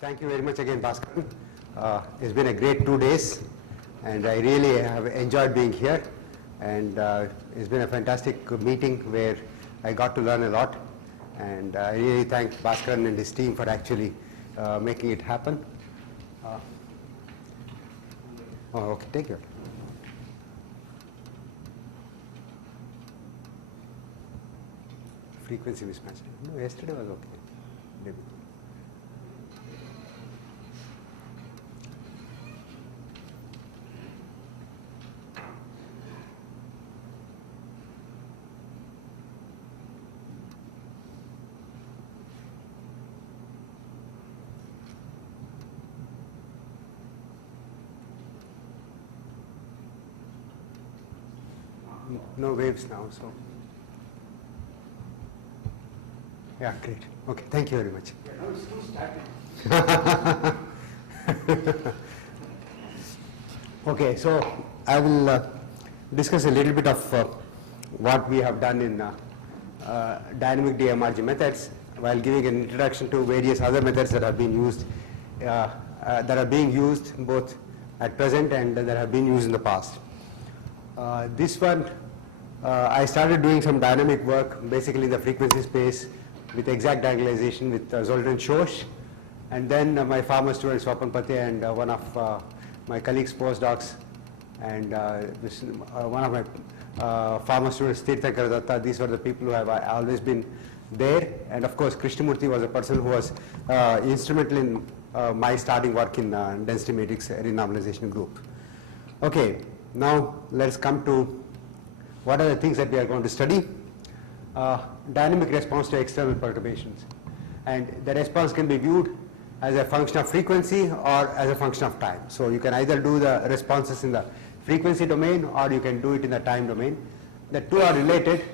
Thank you very much again, Bhaskar. It's been a great 2 days, and I really have enjoyed being here. And it's been a fantastic meeting where I got to learn a lot. And I really thank Bhaskar and his team for actually making it happen. Okay, take care. Frequency mismatch. No, yesterday was okay. Maybe. No waves now, so. Yeah, great. Okay, thank you very much. Okay, so I will discuss a little bit of what we have done in dynamic DMRG methods while giving an introduction to various other methods that have been used, that are being used both at present and that have been used in the past. This one, I started doing some dynamic work, basically in the frequency space with exact diagonalization with Zoltan Shosh, and then my former student Swapan Pate and one of my colleagues postdocs and one of my former students Tirthakar Datta. These were the people who have always been there, and of course Krishnamurthy was a person who was instrumental in my starting work in density matrix renormalization group. Okay, now let's come to what are the things that we are going to study. Dynamic response to external perturbations, and the response can be viewed as a function of frequency or as a function of time. So you can either do the responses in the frequency domain or you can do it in the time domain. The two are related,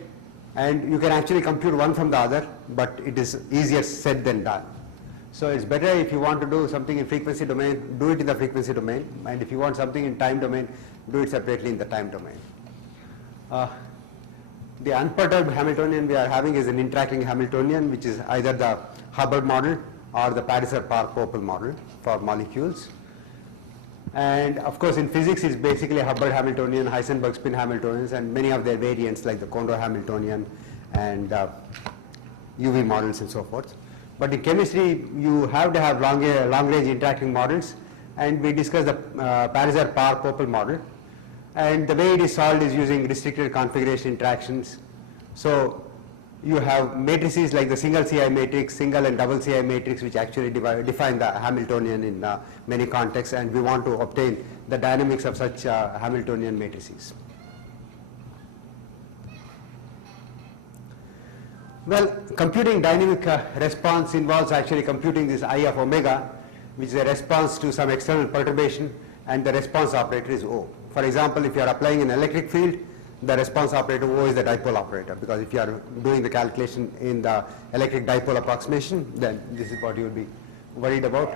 and you can actually compute one from the other, but it is easier said than done. So it's better if you want to do something in frequency domain, do it in the frequency domain, and if you want something in time domain, do it separately in the time domain. The unperturbed Hamiltonian we are having is an interacting Hamiltonian, which is either the Hubbard model or the Palliser-Parr-Popel model for molecules. And of course in physics it's basically Hubbard Hamiltonian, Heisenberg spin Hamiltonians, and many of their variants like the Kondo Hamiltonian and UV models and so forth. But in chemistry you have to have long-range interacting models, and we discussed the Palliser-Parr-Popel model. And the way it is solved is using restricted configuration interactions. So you have matrices like the single CI matrix, single and double CI matrix, which actually define the Hamiltonian in many contexts, and we want to obtain the dynamics of such Hamiltonian matrices. Well, computing dynamic response involves actually computing this I of omega, which is a response to some external perturbation, and the response operator is O. For example, if you are applying an electric field, the response operator O is the dipole operator, because if you are doing the calculation in the electric dipole approximation, then this is what you will be worried about.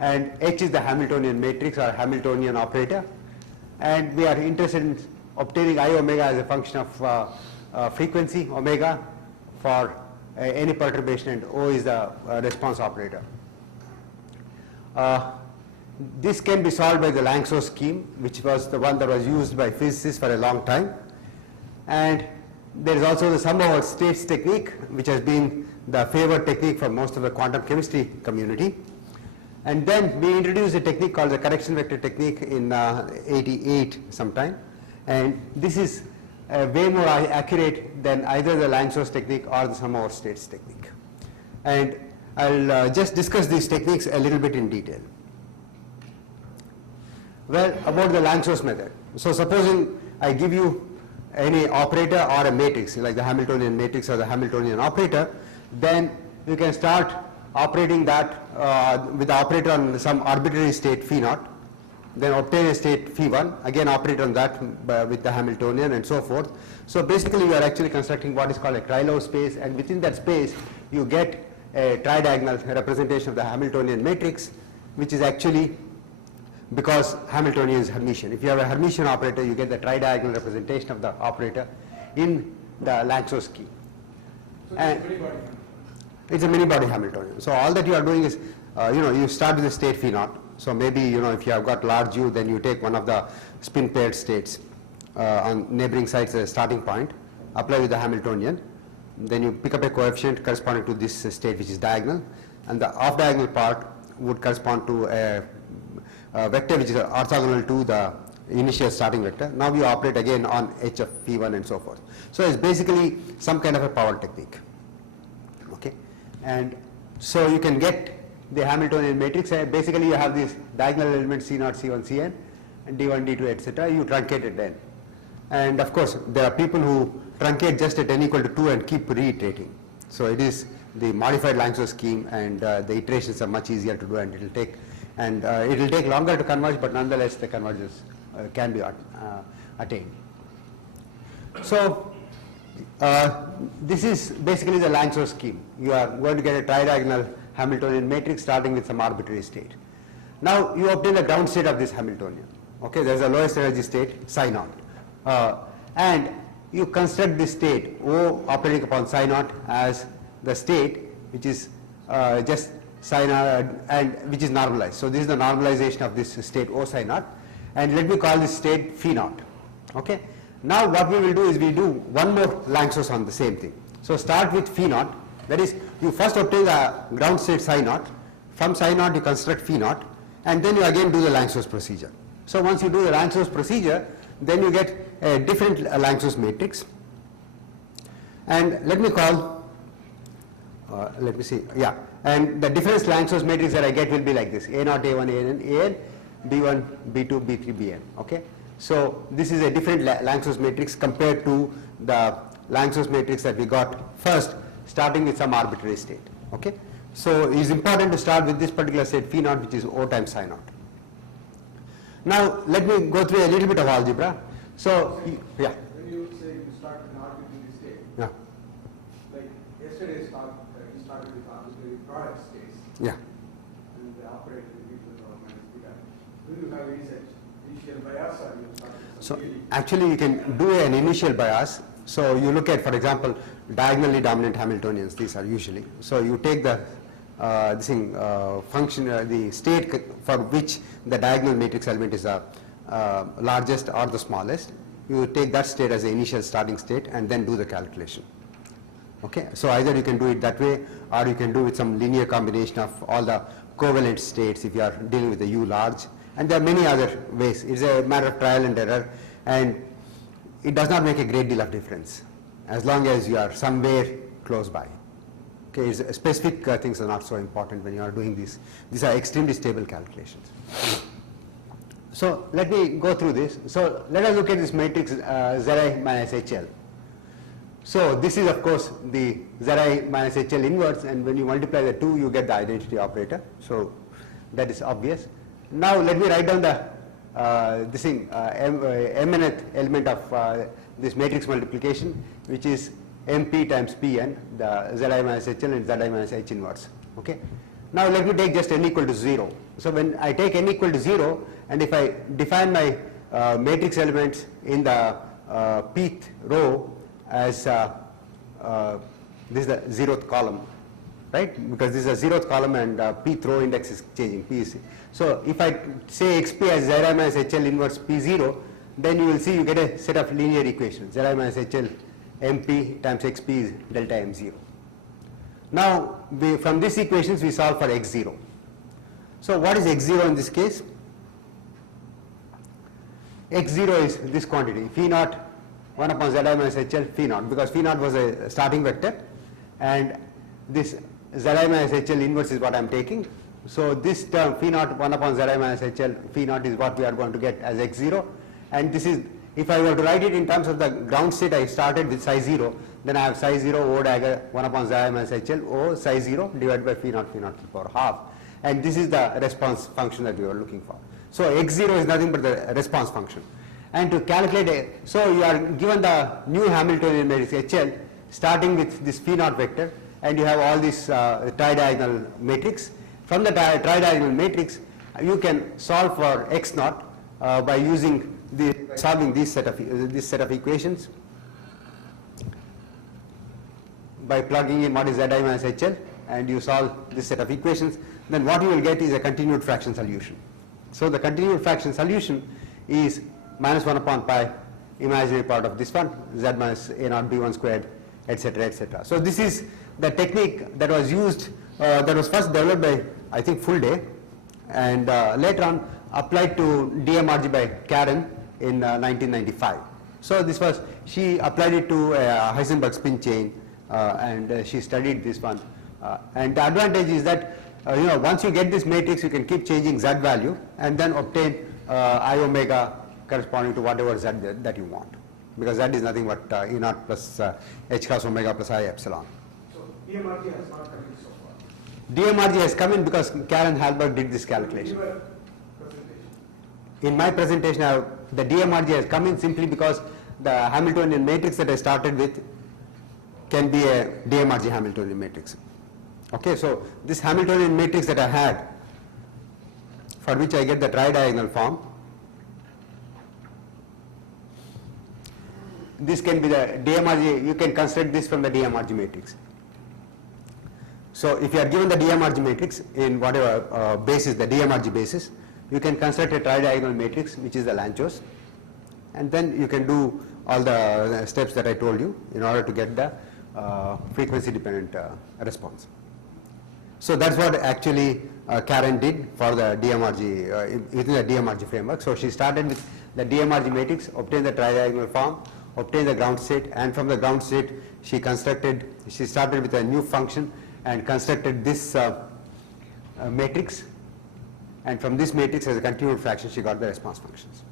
And H is the Hamiltonian matrix or Hamiltonian operator, and we are interested in obtaining I omega as a function of frequency omega for any perturbation, and O is the response operator. This can be solved by the Langsos scheme, which was the one that was used by physicists for a long time. And there is also the sum over states technique, which has been the favored technique for most of the quantum chemistry community. And then we introduced a technique called the correction vector technique in 88 sometime. And this is way more accurate than either the Langsos technique or the sum over states technique. And I'll just discuss these techniques a little bit in detail. Well, about the Langsos method. So supposing I give you any operator or a matrix, like the Hamiltonian matrix or the Hamiltonian operator, then you can start operating that with the operator on some arbitrary state phi naught, then obtain a state phi 1, again operate on that with the Hamiltonian and so forth. So basically you are actually constructing what is called a Krylov space, and within that space you get a tridiagonal representation of the Hamiltonian matrix, which is actually because Hamiltonian is Hermitian. If you have a Hermitian operator, you get the tridiagonal representation of the operator in the Langsos scheme. So and it's a many-body Hamiltonian. So all that you are doing is you start with the state phi naught. So maybe, if you have got large U, then you take one of the spin paired states on neighboring sites as a starting point, apply with the Hamiltonian, then you pick up a coefficient corresponding to this state which is diagonal, and the off diagonal part would correspond to a vector which is orthogonal to the initial starting vector. Now you operate again on H of phi1 and so forth. So it's basically some kind of a power technique. Okay, and so you can get the Hamiltonian matrix. Basically you have these diagonal elements C0, C1, Cn, and D1, D2, etc. You truncate it then. And of course, there are people who truncate just at n equal to 2 and keep reiterating. So it is the modified Langsos scheme, and the iterations are much easier to do, and it will take longer to converge, but nonetheless the convergence can be attained. So this is basically the Langsos scheme. You are going to get a tridiagonal Hamiltonian matrix starting with some arbitrary state. Now you obtain the ground state of this Hamiltonian. Okay, there is a lowest energy state psi naught, and you construct this state O operating upon psi naught as the state which is just psi naught and which is normalized. So this is the normalization of this state O psi naught, and let me call this state phi naught. Okay. Now what we will do is we do one more Langsos on the same thing. So start with phi naught. That is, you first obtain the ground state psi naught. From psi naught you construct phi naught, and then you again do the Langsos procedure. So once you do the Langsos procedure, then you get a different Langsos matrix. And let me call, let me see, yeah. And the difference Langsos matrix that I get will be like this: A naught, A1, AN, B1, B2, B3, Bn. Okay. So this is a different Langsos matrix compared to the Langsos matrix that we got first, starting with some arbitrary state. Okay. So it is important to start with this particular state phi naught, which is O times psi naught. Now let me go through a little bit of algebra. So yeah. When you say you start with an arbitrary state, Yeah. like yesterday's talk, you started with arbitrary product states. Yeah. And they operate with equal or minus beta. Do you have any such initial bias, or you start with So some theory? actually you can do an initial bias. So you look at, for example, diagonally dominant Hamiltonians. These are usually. So you take the function, the state for which the diagonal matrix element is the largest or the smallest. You take that state as the initial starting state and then do the calculation. Okay. So either you can do it that way, or you can do with some linear combination of all the covalent states if you are dealing with the U large. And there are many other ways. It's a matter of trial and error, and it does not make a great deal of difference as long as you are somewhere close by. Okay, specific things are not so important when you are doing this. These are extremely stable calculations. So let me go through this. So let us look at this matrix Zi minus HL. So this is of course the Zi minus HL inverse, and when you multiply the two you get the identity operator. So that is obvious. Now let me write down the mnth element of this matrix multiplication, which is MP times Pn, the Zi minus HL and Zi minus H inverse. Okay. Now let me take just n equal to 0. So when I take n equal to 0, and if I define my matrix elements in the pth row as this is the 0th column, right? Because this is a 0th column and pth row index is changing, P is. So if I say xp as Zi minus HL inverse P0, then you will see you get a set of linear equations. Zi minus HL MP times xp is delta M0. Now from these equations we solve for x0. So what is x0 in this case? x0 is this quantity phi naught 1 upon Zi minus HL phi naught, because phi naught was a starting vector, and this Zi minus HL inverse is what I am taking. So this term phi naught 1 upon Zi minus HL phi naught is what we are going to get as x0, and this is, if I were to write it in terms of the ground state, I started with psi 0, then I have psi 0 O dagger 1 upon Zi minus HL O psi 0 divided by phi naught to the power half, and this is the response function that we were looking for. So x0 is nothing but the response function. And to calculate so you are given the new Hamiltonian matrix HL starting with this phi naught vector, and you have all this tridiagonal matrix. From the tridiagonal matrix you can solve for x naught by using solving this set of equations by plugging in what is Zi minus HL and you solve this set of equations, then what you will get is a continued fraction solution. So the continued fraction solution is minus 1 upon pi imaginary part of this one, z minus a naught b1 squared, etc., etc. So this is the technique that was used, that was first developed by, I think, Full Day, and later on applied to DMRG by Karen in 1995. So this was, she applied it to Heisenberg spin chain, and she studied this one. And the advantage is that once you get this matrix, you can keep changing z value and then obtain I omega corresponding to whatever z that you want, because z is nothing but E naught plus h cross omega plus I epsilon. So DMRG has not come in so far. DMRG has come in because Karen Halberg did this calculation. Your presentation. In my presentation, the DMRG has come in simply because the Hamiltonian matrix that I started with can be a DMRG Hamiltonian matrix. Okay, so this Hamiltonian matrix that I had, for which I get the tridiagonal form, this can be the DMRG, you can construct this from the DMRG matrix. So if you are given the DMRG matrix in whatever basis, the DMRG basis, you can construct a tridiagonal matrix, which is the Lanchos, and then you can do all the steps that I told you in order to get the frequency dependent response. So that's what actually Karen did for the DMRG, within the DMRG framework. So she started with the DMRG matrix, obtained the tridiagonal form, obtained the ground state, and from the ground state she started with a new function and constructed this matrix, and from this matrix as a continued fraction she got the response functions.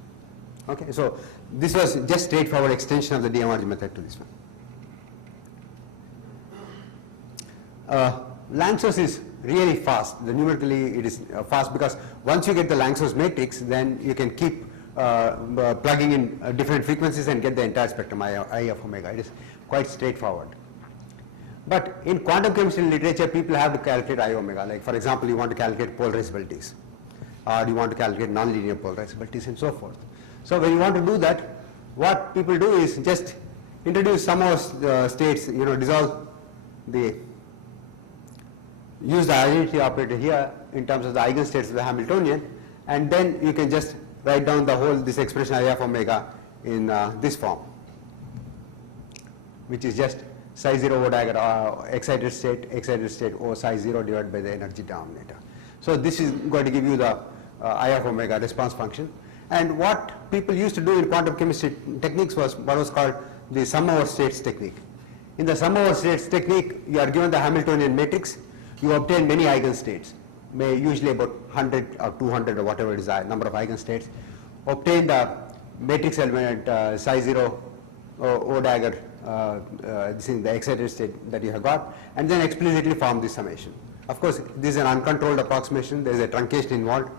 Okay, so this was just straightforward extension of the DMRG method to this one. Lanczos is really fast. Numerically it is fast because once you get the Lanczos matrix, then you can keep plugging in different frequencies and get the entire spectrum I of omega. It is quite straightforward. But in quantum chemistry literature, people have to calculate I omega. Like for example, you want to calculate polarizabilities, or you want to calculate nonlinear polarizabilities and so forth. So when you want to do that, what people do is just introduce some of states, dissolve the, use the identity operator here in terms of the eigenstates of the Hamiltonian, and then you can just write down the whole, this expression I of omega in this form, which is just psi 0 O dagger excited state O psi 0 divided by the energy denominator. So this is going to give you the I of omega response function. And what people used to do in quantum chemistry techniques was what was called the sum over states technique. In the sum over states technique, you are given the Hamiltonian matrix, you obtain many eigenstates, usually about 100 or 200 or whatever it is, number of eigenstates, obtain the matrix element psi 0 O dagger, this is the excited state that you have got, and then explicitly form this summation. Of course, this is an uncontrolled approximation, there is a truncation involved,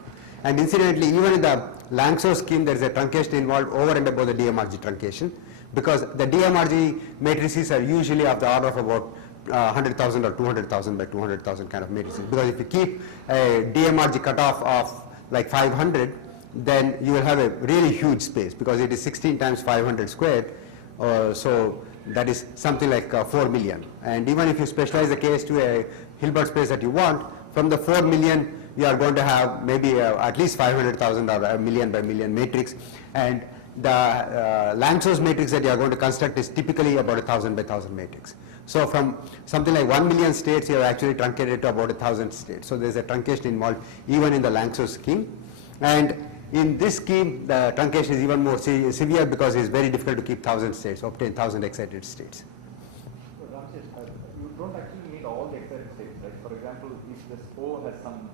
and incidentally, even in the Lanczos scheme, there is a truncation involved over and above the DMRG truncation, because the DMRG matrices are usually of the order of about 100,000 or 200,000 by 200,000 kind of matrices. Because if you keep a DMRG cutoff of like 500, then you will have a really huge space, because it is 16 times 500 squared, so that is something like 4 million. And even if you specialize the case to a Hilbert space that you want, from the 4 million you are going to have maybe at least 500,000 or a million by million matrix, and the Lanczos matrix that you are going to construct is typically about 1,000 by 1,000 matrix. So from something like 1 million states, you have actually truncated to about 1,000 states. So there is a truncation involved even in the Lanczos scheme, and in this scheme the truncation is even more severe because it is very difficult to keep 1,000 states, obtain 1,000 excited states. So Ramses, you don't actually need all the excited states, right? For example, if this O has some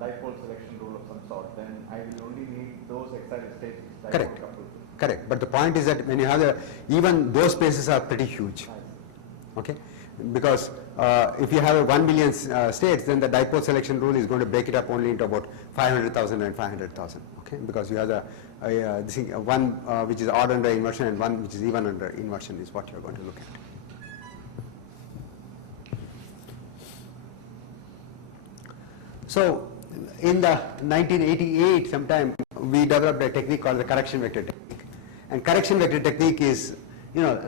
dipole selection rule of some sort, then I will only need those excited states which dipole Correct. coupled. Correct. But the point is that when you have even those spaces are pretty huge. Okay, because if you have a 1 million states, then the dipole selection rule is going to break it up only into about 500,000 and 500,000. Okay, because you have the one which is odd under inversion and one which is even under inversion is what you are going to look at. So in the 1988 sometime we developed a technique called the correction vector technique, and correction vector technique is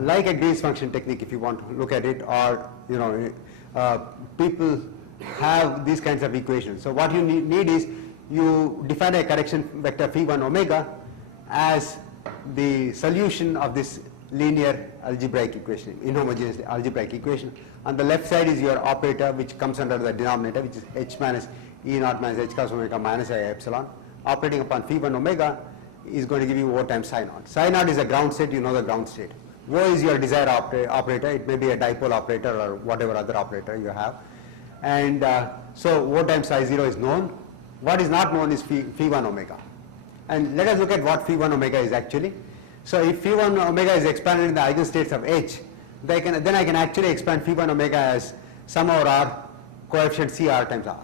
like a Green's function technique if you want to look at it, or people have these kinds of equations. So what you need is you define a correction vector phi1 omega as the solution of this linear algebraic equation, inhomogeneous algebraic equation. On the left side is your operator, which comes under the denominator, which is h minus E naught minus h cos omega minus I epsilon. Operating upon phi1 omega is going to give you O times psi naught. Psi naught is a ground state, you know the ground state. O is your desired operator, it may be a dipole operator or whatever other operator you have. And so O times psi 0 is known. What is not known is phi1 omega. And let us look at what phi1 omega is actually. So if phi1 omega is expanded in the eigenstates of H, then I can actually expand phi1 omega as sum over R coefficient CR times R.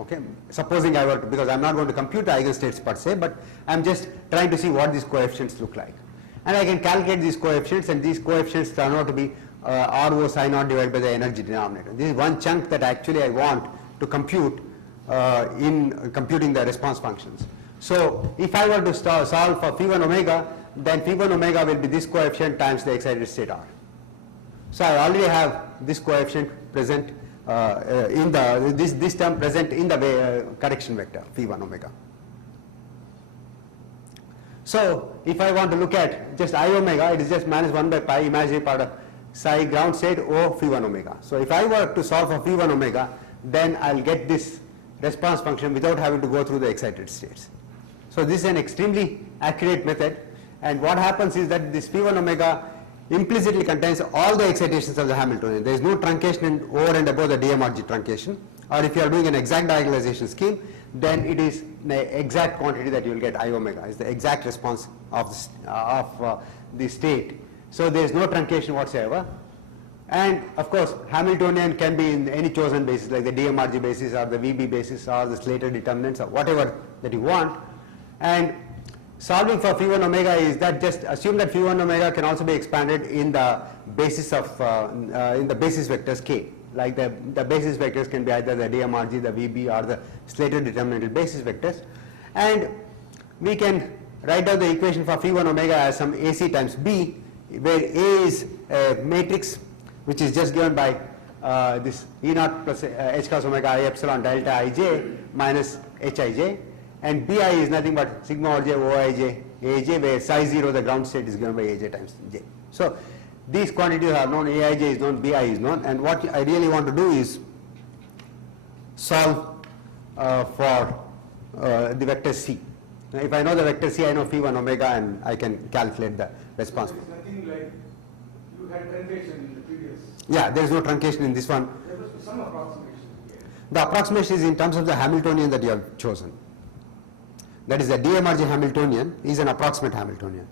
Okay, supposing I were to, because I'm not going to compute the eigenstates per se, but I'm just trying to see what these coefficients look like. And I can calculate these coefficients, and these coefficients turn out to be RO psi naught divided by the energy denominator. This is one chunk that actually I want to compute in computing the response functions. So if I were to solve for phi1 omega, then phi1 omega will be this coefficient times the excited state R. So I already have this coefficient present in the this term present in the correction vector phi1 omega. So if I want to look at just I omega, it is just minus 1 by pi imaginary part of psi ground state O phi1 omega. So if I were to solve for phi1 omega, then I'll get this response function without having to go through the excited states. So this is an extremely accurate method, and what happens is that this phi1 omega implicitly contains all the excitations of the Hamiltonian. There is no truncation over and above the DMRG truncation, or if you are doing an exact diagonalization scheme, then it is the exact quantity that you will get I omega, is the exact response of the state. So there is no truncation whatsoever. And of course Hamiltonian can be in any chosen basis, like the DMRG basis or the VB basis or the Slater determinants or whatever that you want. And solving for phi1 omega is that just assume that phi1 omega can also be expanded in the basis of in the basis vectors K. Like the basis vectors can be either the DMRG, the VB, or the Slater determinant basis vectors. And we can write down the equation for phi1 omega as some AC times B, where A is a matrix which is just given by this E naught plus h cos omega I epsilon delta ij minus hij, and Bi is nothing but sigma oj oij aj, where psi 0 the ground state is given by aj times j. So these quantities are known, aij is known, Bi is known, and what I really want to do is solve for the vector C. Now, if I know the vector C, I know phi1 omega, and I can calculate the response. There is nothing like you had truncation in the previous. Yeah, there is no truncation in this one. There must be some approximation here. The approximation is in terms of the Hamiltonian that you have chosen. That is, the DMRG Hamiltonian is an approximate Hamiltonian.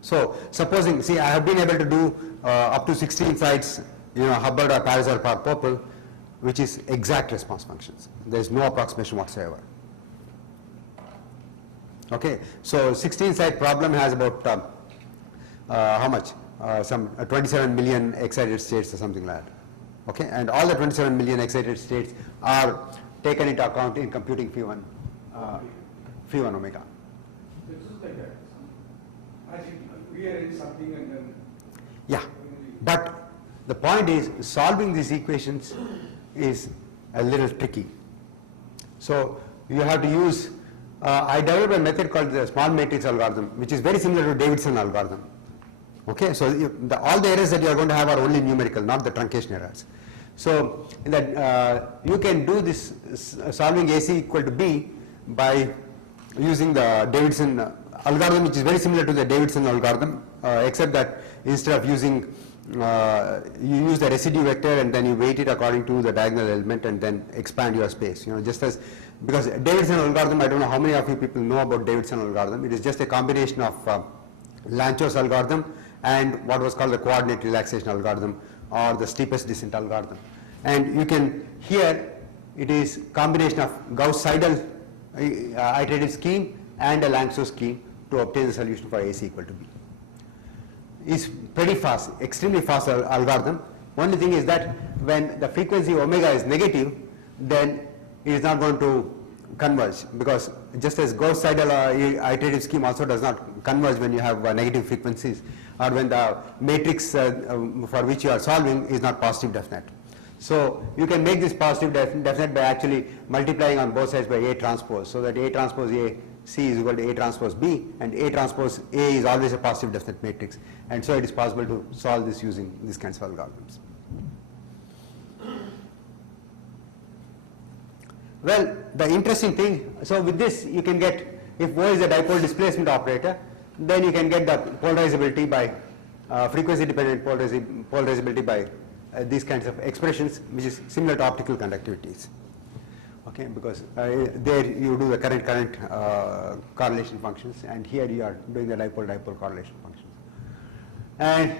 So supposing, see, I have been able to do up to 16 sites, Hubbard or Paris or Popple, which is exact response functions. There is no approximation whatsoever. Okay, so 16 site problem has about how much? Some 27 million excited states or something like that. Okay, and all the 27 million excited states are taken into account in computing phi1 omega. This is like that. Imagine we are in something and then. Yeah, but the point is solving these equations is a little tricky. So you have to use, I developed a method called the small matrix algorithm, which is very similar to Davidson algorithm. Okay, so all the errors that you are going to have are only numerical, not the truncation errors. So that you can do this solving AC equal to B by using the Davidson algorithm, which is very similar to the Davidson algorithm, except that instead of using you use the residue vector and then you weight it according to the diagonal element and then expand your space. Just as, because Davidson algorithm, I don't know how many of you people know about Davidson algorithm. It is just a combination of Lanchos algorithm and what was called the coordinate relaxation algorithm or the steepest descent algorithm. And you can, here it is combination of Gauss-Seidel iterative scheme and a Lanchos scheme to obtain the solution for AC equal to B. It's pretty fast, extremely fast algorithm. Only thing is that when the frequency omega is negative, then it is not going to converge, because just as Gauss-Seidel iterative scheme also does not converge when you have negative frequencies, or when the matrix for which you are solving is not positive definite. So you can make this positive definite by actually multiplying on both sides by A transpose, so that A transpose A C is equal to A transpose B, and A transpose A is always a positive definite matrix, and so it is possible to solve this using these kinds of algorithms. Well, the interesting thing, so with this you can get, if O is a dipole displacement operator, then you can get the polarizability by frequency dependent polarizability by these kinds of expressions, which is similar to optical conductivities. Okay, because there you do the current correlation functions, and here you are doing the dipole correlation functions. And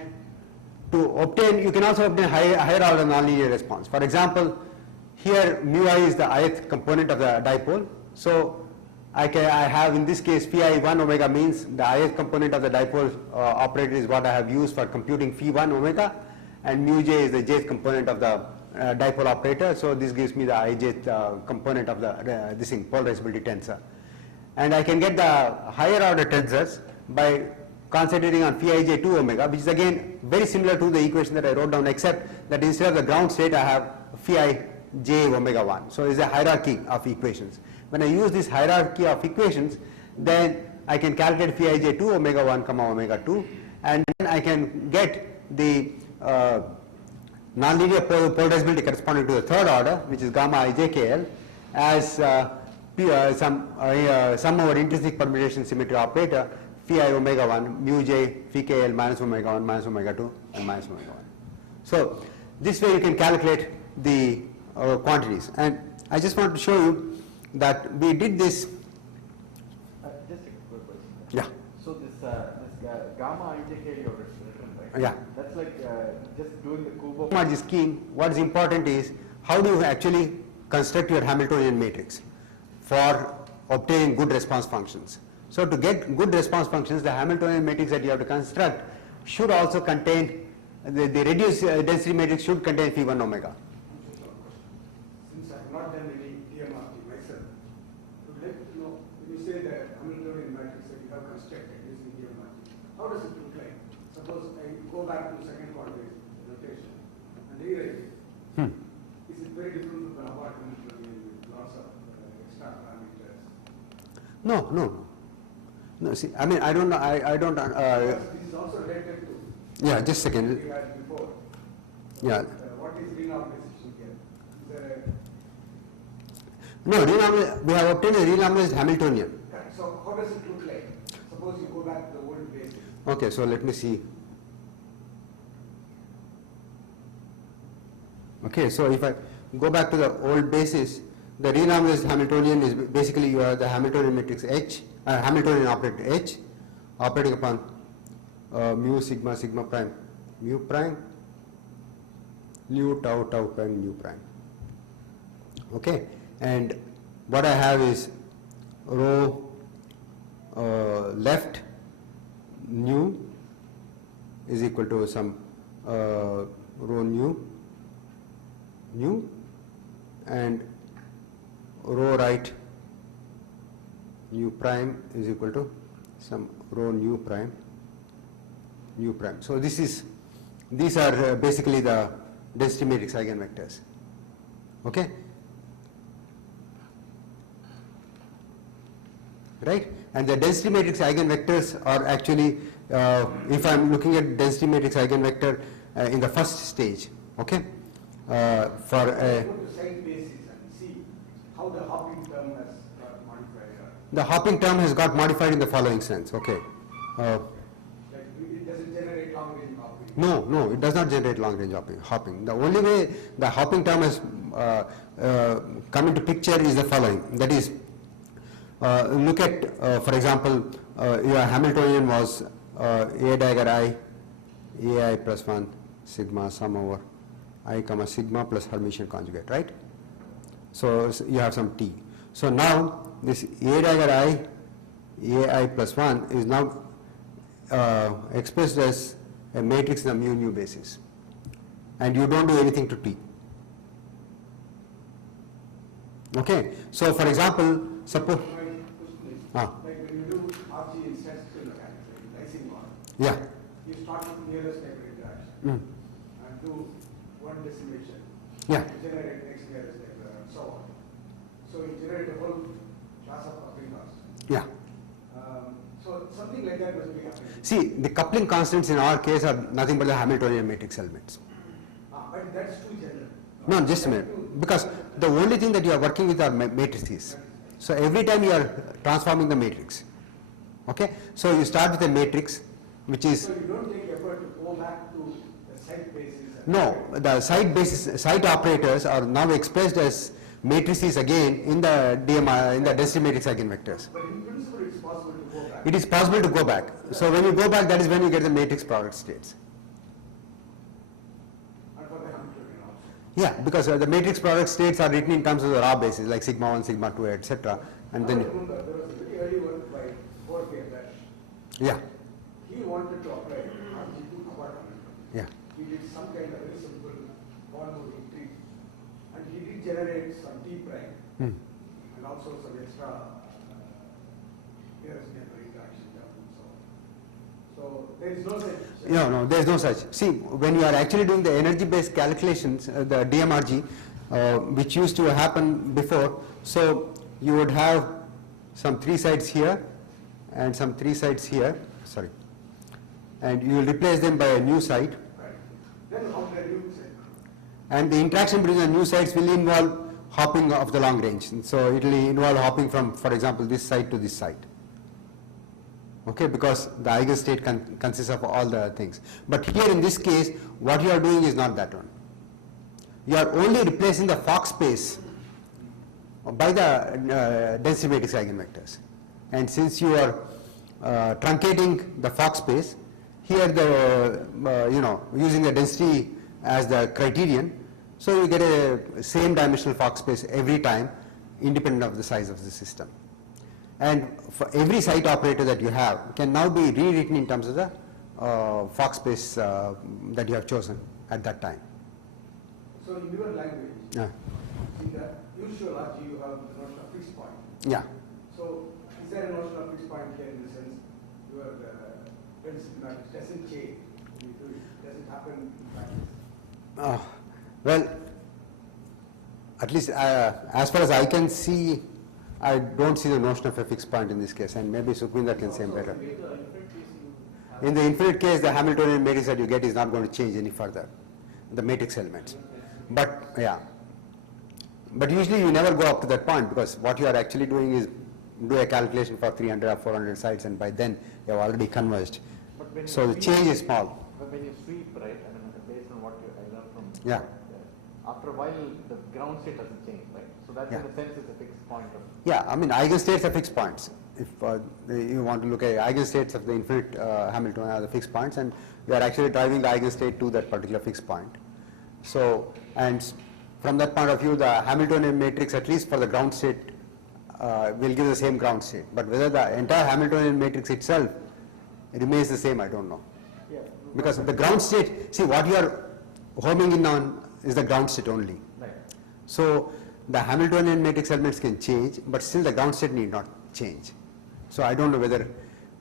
to obtain, you can also obtain higher order nonlinear response. For example, here mu I is the ith component of the dipole. So I have in this case phi 1 omega means the ith component of the dipole operator is what I have used for computing phi 1 omega, and mu j is the jth component of the dipole operator. So this gives me the ijth component of the this thing, polarizability tensor. And I can get the higher order tensors by concentrating on phi ij 2 omega, which is again very similar to the equation that I wrote down, except that instead of the ground state I have phi j omega 1. So it's a hierarchy of equations. When I use this hierarchy of equations, then I can calculate phi ij 2 omega 1 comma omega 2, and then I can get the nonlinear polarizability corresponding to the third order, which is gamma ijkl, as sum over intrinsic permutation symmetry operator phi omega 1 mu j phi kl minus omega 1 minus omega 2 and minus omega 1. So this way you can calculate the quantities, and I just want to show you that we did this. Just a quick question. Yeah. So this gamma ijk you have written, right? Yeah. That's like just doing the Kubo. DMRG scheme, what is important is how do you actually construct your Hamiltonian matrix for obtaining good response functions. So to get good response functions, the Hamiltonian matrix that you have to construct should also contain, the reduced density matrix should contain phi 1 omega. Since I have not done any DMRG myself, to let you know, when you say the Hamiltonian matrix that you have constructed using DMRG, how does it look like? Suppose I go back to second quantity notation and rewrite it. Is it very different from Hubbard Hamiltonian with lots of extra parameters? No, see, I mean, I don't know, I don't, Because this is also related to yeah, just a second, we had before. yeah. What is renormalization here? Is there No, we have obtained a renormalized Hamiltonian. so how does it look like? Suppose you go back to the old basis. Okay, so let me see. Okay, so if I go back to the old basis, the renormalized Hamiltonian is basically you have the Hamiltonian matrix H, Hamiltonian operator H, operating upon mu sigma sigma prime mu prime, nu tau tau prime nu prime. Okay, and what I have is rho left nu is equal to some rho nu and rho right nu prime is equal to some rho nu prime. So these are basically the density matrix eigenvectors. Okay, right? And the density matrix eigenvectors are actually, if I am looking at density matrix eigenvector in the first stage, okay, for a Go to side basis and see how the hopping term has got modified. the hopping term has got modified in the following sense. Okay, Like it doesn't generate long range hopping. no, it does not generate long range hopping. The only way the hopping term has come into picture is the following. That is, look at, for example, your Hamiltonian was A dagger I, AI plus 1 sigma sum over I comma sigma plus Hermitian conjugate, right? So you have some T. So now this A dagger I, AI plus 1 is now expressed as a matrix in a mu nu basis, and you don't do anything to T. Okay, so for example, suppose, My question is, Ah. like when you do RG in statistical mechanics, like Ising model, yeah, you start with nearest neighbor interaction mm, and do one decimation. Yeah. Generate next nearest neighbor and so on. So you generate a whole class of coupling constants. Yeah. So something like that must be happening. See, the coupling constants in our case are nothing but the Hamiltonian matrix elements. But that's too general. No, just a minute. Because the only thing that you are working with are matrices. So every time you are transforming the matrix. Okay? So you start with a matrix which is. So you don't take effort to go back to the site basis. No, the site operators are now expressed as matrices again in the in the density matrix eigenvectors. But in principle, it's possible to go back. It is possible to go back. So when you go back, that is when you get the matrix product states. And for the Hamiltonian also. Yeah, because the matrix product states are written in terms of the raw basis, like sigma 1, sigma 2, etc. And I then, remember there was a very early work by Dash. yeah, He wanted to apply RG to quadrant. yeah, He did some kind of very simple bond moving tree. And he did generate some T prime hmm. and also some extra nearest neighbor interaction term and so on. So there is no such. No, there is no such. See, when you are actually doing the energy-based calculations, the DMRG, which used to happen before, so you would have some 3 sites here and some 3 sites here, sorry, and you will replace them by a new site, Right. Then how can you say? and the interaction between the new sites will involve hopping of the long range. And so it will involve hopping from, for example, this site to this site. Okay, because the eigenstate consists of all the things. But here in this case, what you are doing is not that one. You are only replacing the Fock space by the density matrix eigenvectors. And since you are truncating the Fock space, here the, using the density as the criterion, so you get a same dimensional Fock space every time, independent of the size of the system. And for every site operator that you have can now be rewritten in terms of the Fock space that you have chosen at that time. So in your language, Yeah. in the usual RG you have the notion of fixed point. Yeah. So is there a notion of fixed point here in the sense your density matrix doesn't change when you do it, doesn't happen in practice? Well, at least as far as I can see, I don't see the notion of a fixed point in this case, and maybe Sukhvinder can say better. In the infinite case, the Hamiltonian matrix that you get is not going to change any further, the matrix elements. But yeah, but usually you never go up to that point, because what you are actually doing is do a calculation for 300 or 400 sites, and by then you have already converged. So the change is small. But when you sweep, right, I mean, based on what I learned from Yeah. after a while the ground state doesn't change, right? So that in a sense is a fixed point of. Yeah, I mean, eigenstates are fixed points. If you want to look at eigenstates of the infinite Hamiltonian are the fixed points, and you are actually driving the eigenstate to that particular fixed point. So, and from that point of view, the Hamiltonian matrix, at least for the ground state, will give the same ground state. But whether the entire Hamiltonian matrix itself remains the same, I don't know. Yeah. Because the ground state, see, what you are homing in on is the ground state only. Right. So the Hamiltonian matrix elements can change, but still the ground state need not change. So I don't know whether.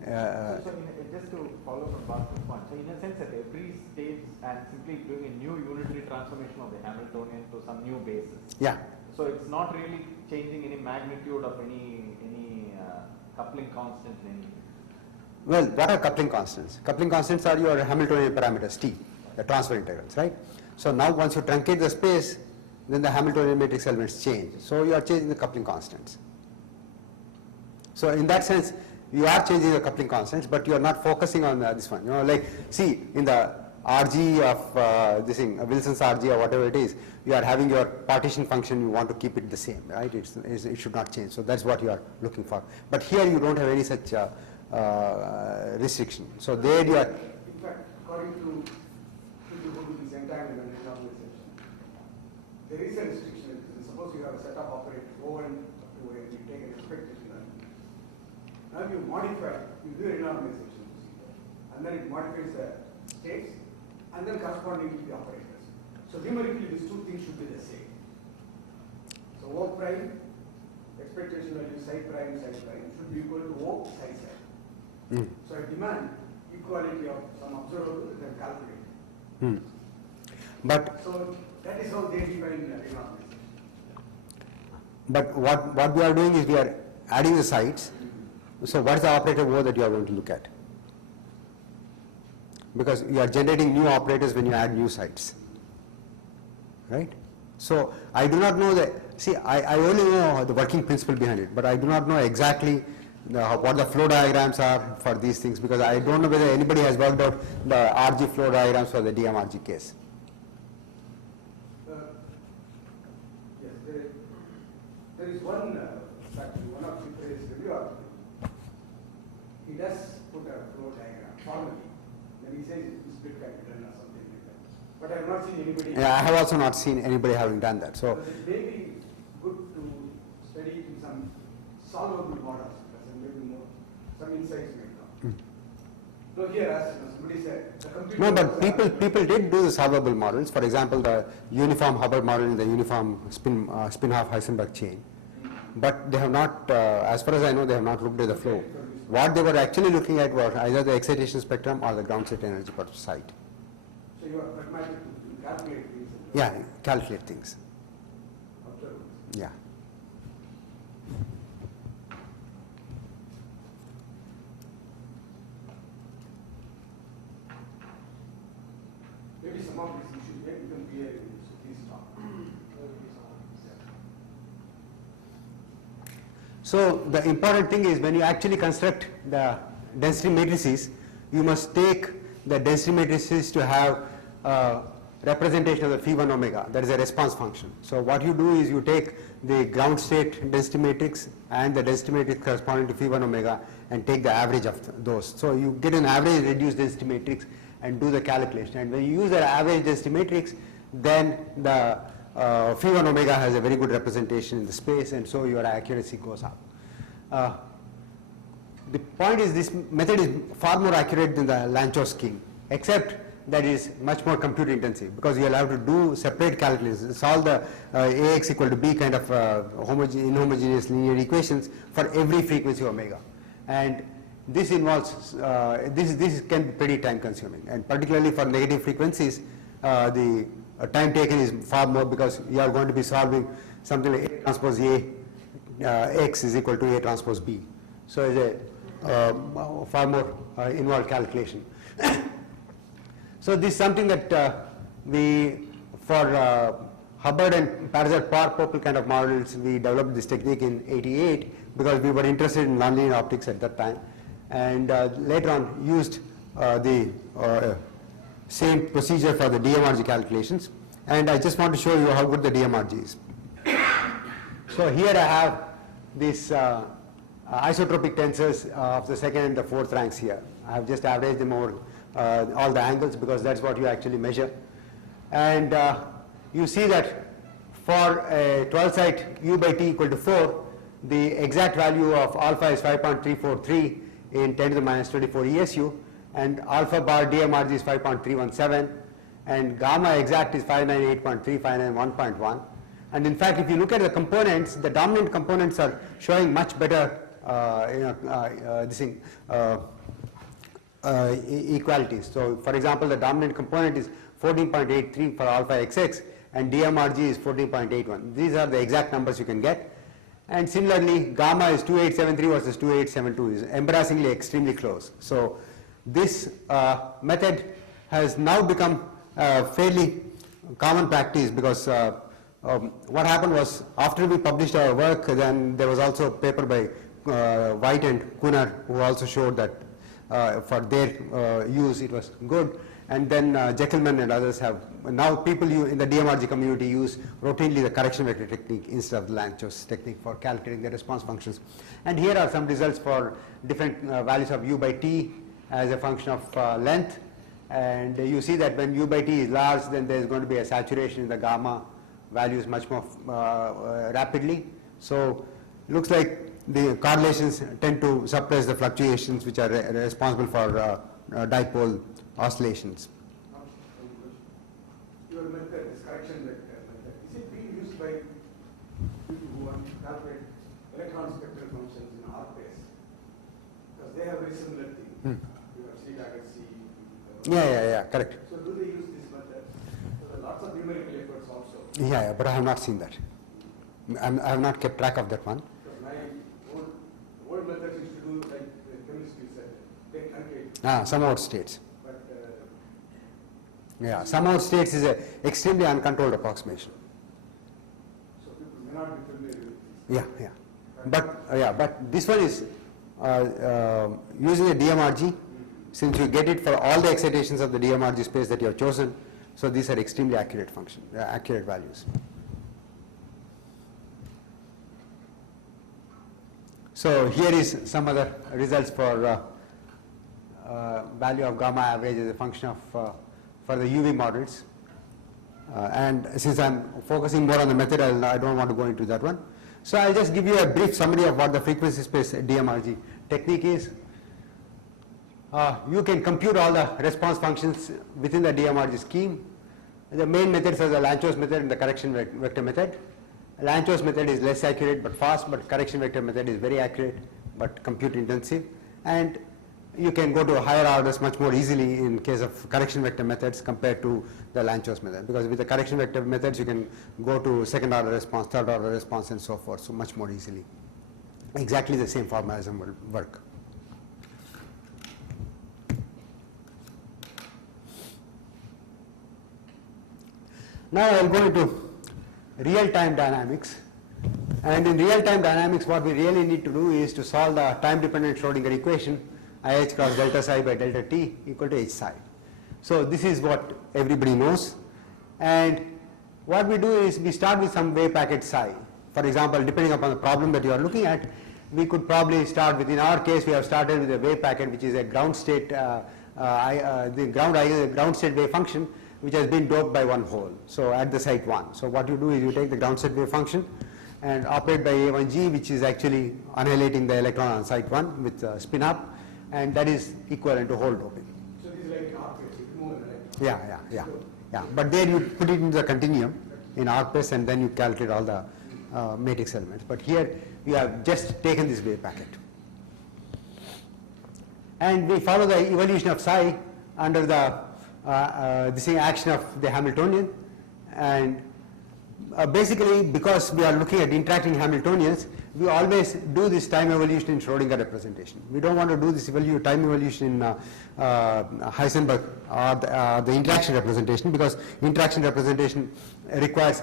So just to follow from Bhaskara's point, so in a sense at every stage and simply doing a new unitary transformation of the Hamiltonian to some new basis. Yeah. So it's not really changing any magnitude of any coupling constants in. Well, what are coupling constants? Coupling constants are your Hamiltonian parameters T, the transfer integrals, right? So now once you truncate the space, then the Hamiltonian matrix elements change. So you are changing the coupling constants. So in that sense, you are changing the coupling constants, but you are not focusing on this one. You know, like see in the RG of this thing, Wilson's RG or whatever it is, you are having your partition function. You want to keep it the same, right? It should not change. So that's what you are looking for. But here you don't have any such restriction. So there you are. In fact, according to people who do this entanglement normalization, there is a restriction. Suppose you have a set of operators O1 to A, you take an expectation. Now you modify, you do a renormalization procedure, and then it modifies the states, and then corresponding to the operators. So numerically, these two things should be the same. So O prime, expectation value psi prime should be equal to O psi psi. So I demand equality of some observable and then calculate. But So That is how they define renormalization. But what we are doing is we are adding the sites. So what is the operator O that you are going to look at? Because you are generating new operators when you add new sites, right? So I do not know I only know the working principle behind it, but I do not know exactly what the flow diagrams are for these things, because I don't know whether anybody has worked out the RG flow diagrams for the DMRG case. Yes, there is one factor, one of the phrase review article. He does put a flow diagram formally. Then he says this bit can be done or something like that. But I have not seen anybody. Yeah, I have also not seen anybody having done that. So it may be good to study in some solvable models, because then maybe more some insights may come. No, here as somebody said, the computer. no, but people did do the solvable models. For example, the uniform Hubbard model in the uniform spin-half Heisenberg chain. But they have not, as far as I know, they have not looked at the flow. What they were actually looking at was either the excitation spectrum or the ground state energy per site. So you are pragmatic to calculate things. Yeah, calculate things. Observe. Yeah. Maybe some of these issues may become clear in this. Please stop. So the important thing is when you actually construct the density matrices, you must take the density matrices to have representation of the phi 1 omega, that is a response function. So what you do is you take the ground state density matrix and the density matrix corresponding to phi 1 omega and take the average of those. So you get an average reduced density matrix and do the calculation. And when you use the average density matrix, then the phi 1 omega has a very good representation in the space, and so your accuracy goes up. The point is this method is far more accurate than the Lanchos scheme, except that is much more compute intensive, because you will have to do separate calculations, solve the Ax equal to B kind of inhomogeneous linear equations for every frequency omega. And this involves, this can be pretty time consuming, and particularly for negative frequencies, the time taken is far more, because you are going to be solving something like A transpose A, X is equal to A transpose B. So it's a far more involved calculation. So this is something that we, for Hubbard and Parzer-Parr-Popel kind of models, we developed this technique in '88 because we were interested in nonlinear optics at that time, and later on used the same procedure for the DMRG calculations. And I just want to show you how good the DMRG is. So here I have these isotropic tensors of the second and the fourth ranks here. I have just averaged them over all the angles, because that's what you actually measure. And you see that for a 12 site U by T equal to 4, the exact value of alpha is 5.343 in 10 to the minus 24 ESU, and alpha bar DMRG is 5.317, and gamma exact is 598.359.1.1. And in fact, if you look at the components, the dominant components are showing much better equalities. So for example, the dominant component is 14.83 for alpha XX, and DMRG is 14.81. These are the exact numbers you can get. And similarly, gamma is 2873 versus 2872 is embarrassingly extremely close. So this method has now become fairly common practice, because what happened was, after we published our work, then there was also a paper by White and Kuhner, who also showed that for their use it was good. And then Jeckelman and others have, now people in the DMRG community use routinely the correction vector technique instead of the Lanchos technique for calculating the response functions. And here are some results for different values of U by T as a function of length. And you see that when U by T is large, then there is going to be a saturation in the gamma values much more rapidly. So looks like the correlations tend to suppress the fluctuations which are responsible for dipole oscillations. Your method, this correction vector method, is it being used by people who want to calculate electron spectral functions in R-space? Because they have very similar thing. You have C dagger C. Yeah, correct. So do they use this method? So there are lots of numerical efforts also Yeah, but I have not seen that. I have not kept track of that one. Because my old methods used to do like the chemistry said, take concrete. Some out states. But Yeah, some out states is a extremely uncontrolled approximation. so people may not be familiar with this. But this one is using a DMRG. Since you get it for all the excitations of the DMRG space that you have chosen, so these are extremely accurate accurate values. So here is some other results for value of gamma average as a function of for the UV models. And since I'm focusing more on the method, I don't want to go into that one. So I'll just give you a brief summary of what the frequency space DMRG technique is. You can compute all the response functions within the DMRG scheme. The main methods are the Lanchos method and the correction vector method. Lanchos method is less accurate but fast, but correction vector method is very accurate but compute intensive. And you can go to higher orders much more easily in case of correction vector methods compared to the Lanchos method, because with the correction vector methods you can go to second order response, third order response and so forth, so much more easily. Exactly the same formalism will work. Now I will go into real-time dynamics, and in real-time dynamics what we really need to do is to solve the time-dependent Schrodinger equation IH cross delta psi by delta t equal to H psi. So this is what everybody knows, and what we do is we start with some wave packet psi. For example, depending upon the problem that you are looking at, we could probably start with, in our case we have started with a wave packet which is a ground state, the ground state wave function which has been doped by one hole, so at the site 1. So what you do is you take the ground state wave function and operate by A1G, which is actually annihilating the electron on site 1 with spin up, and that is equivalent to hole doping. So this is like an arc-based, you move an electron. Yeah. But there you put it into the continuum in ARC-based and then you calculate all the matrix elements. But here you have just taken this wave packet. And we follow the evolution of psi under the this action of the Hamiltonian, and basically because we are looking at interacting Hamiltonians, we always do this time evolution in Schrodinger representation. We don't want to do this time evolution in Heisenberg or the interaction representation, because interaction representation requires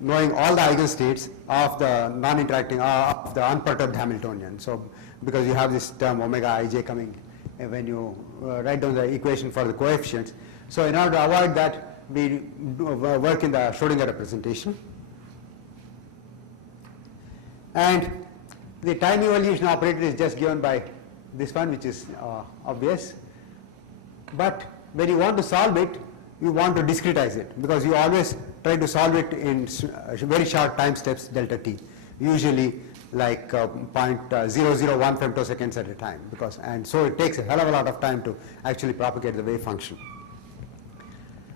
knowing all the eigenstates of the non-interacting, of the unperturbed Hamiltonian. So because you have this term omega ij coming when you write down the equation for the coefficients. So in order to avoid that, we work in the Schrodinger representation. And the time evolution operator is just given by this one, which is obvious. But when you want to solve it, you want to discretize it, because you always try to solve it in very short time steps delta t, usually like 0.001 femtoseconds at a time, and so it takes a hell of a lot of time to actually propagate the wave function.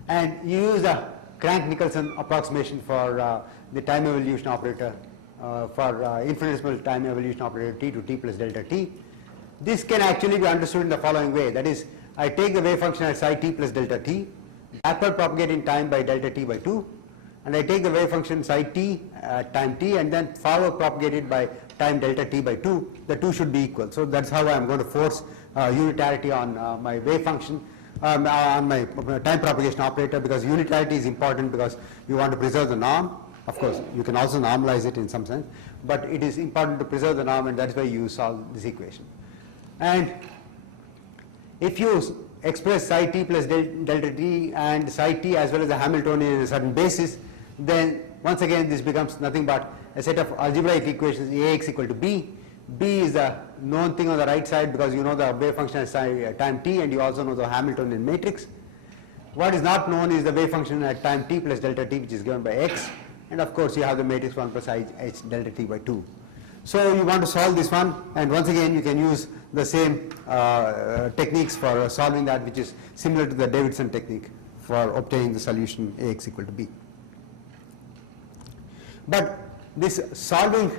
And you use the Crank-Nicholson approximation for the time evolution operator, for infinitesimal time evolution operator t to t plus delta t. This can actually be understood in the following way, that is, I take the wave function at psi t plus delta t, backward propagate in time by delta t by 2, and I take the wave function psi t at time t and then forward propagate it by time delta t by 2. The two should be equal. So that's how I'm going to force unitarity on my wave function, on my time propagation operator, because unitarity is important because you want to preserve the norm. Of course, you can also normalize it in some sense, but it is important to preserve the norm, and that's why you solve this equation. And if you express psi t plus delta t and psi t as well as the Hamiltonian in a certain basis, then once again this becomes nothing but a set of algebraic equations Ax equal to b. B is the known thing on the right side because you know the wave function at time t, and you also know the Hamiltonian matrix. What is not known is the wave function at time t plus delta t, which is given by x, and of course you have the matrix 1 plus h delta t by 2. So you want to solve this one, and once again you can use the same techniques for solving that, which is similar to the Davidson technique for obtaining the solution Ax equal to b. But this solving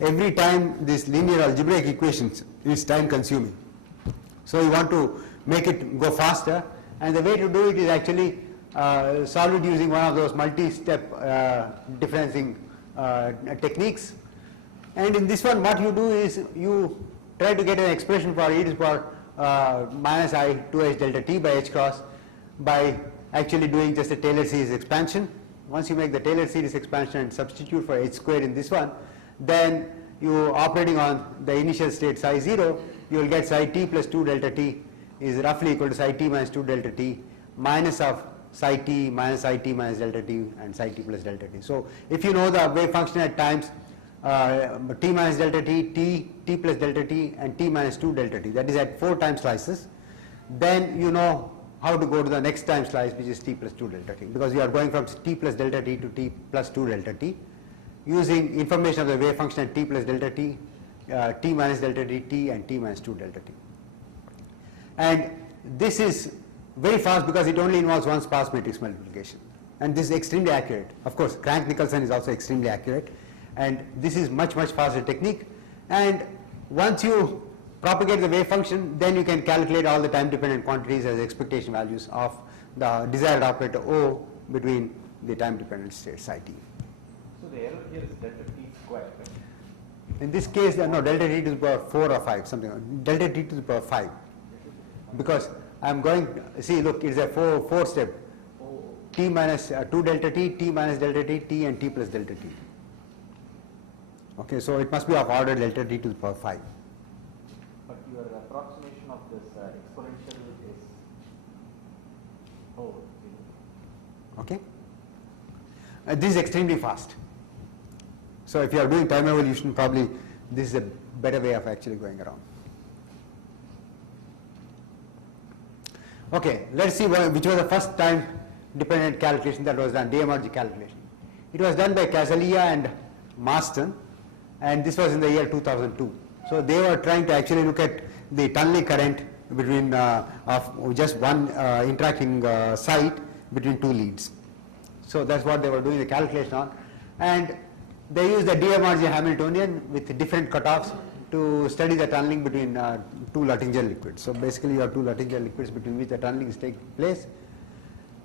every time these linear algebraic equations is time consuming. So you want to make it go faster, and the way to do it is actually solve it using one of those multi-step differencing techniques. And in this one, what you do is you try to get an expression for e to the power minus I 2h delta t by h cross by actually doing just a Taylor series expansion. Once you make the Taylor series expansion and substitute for h squared in this one, then you operating on the initial state psi 0, you will get psi t plus 2 delta t is roughly equal to psi t minus 2 delta t minus of psi t minus I t minus delta t and psi t plus delta t. So if you know the wave function at times t minus delta t, t plus delta t and t minus 2 delta t, that is at 4 time slices, then you know how to go to the next time slice, which is t plus 2 delta t, because you are going from t plus delta t to t plus 2 delta t using information of the wave function at t plus delta t, t minus delta t, t and t minus 2 delta t. And this is very fast because it only involves one sparse matrix multiplication, and this is extremely accurate. Of course, Crank-Nicholson is also extremely accurate, and this is much faster technique. And once you propagate the wave function, then you can calculate all the time dependent quantities as expectation values of the desired operator O between the time dependent states psi t. So the error here is delta t squared. In this case, no, delta t to the power 4 or 5, something like delta t to the power 5, because I am going, see, look, it is a 4 step, t minus 2 delta t, t minus delta t, t and t plus delta t. Okay, so it must be of order delta t to the power 5. But your approximation of this exponential is, Okay, this is extremely fast. So if you are doing time evolution, probably this is a better way of actually going around. Okay, let's see which was the first time dependent calculation that was done, DMRG calculation. It was done by Casalia and Marston, and this was in the year 2002. So they were trying to actually look at the tunneling current between of just one interacting site between two leads. So that's what they were doing the calculation on, and they used the DMRG Hamiltonian with different cutoffs to study the tunneling between two Luttinger liquids. So basically you have two Luttinger liquids between which the tunneling is taking place,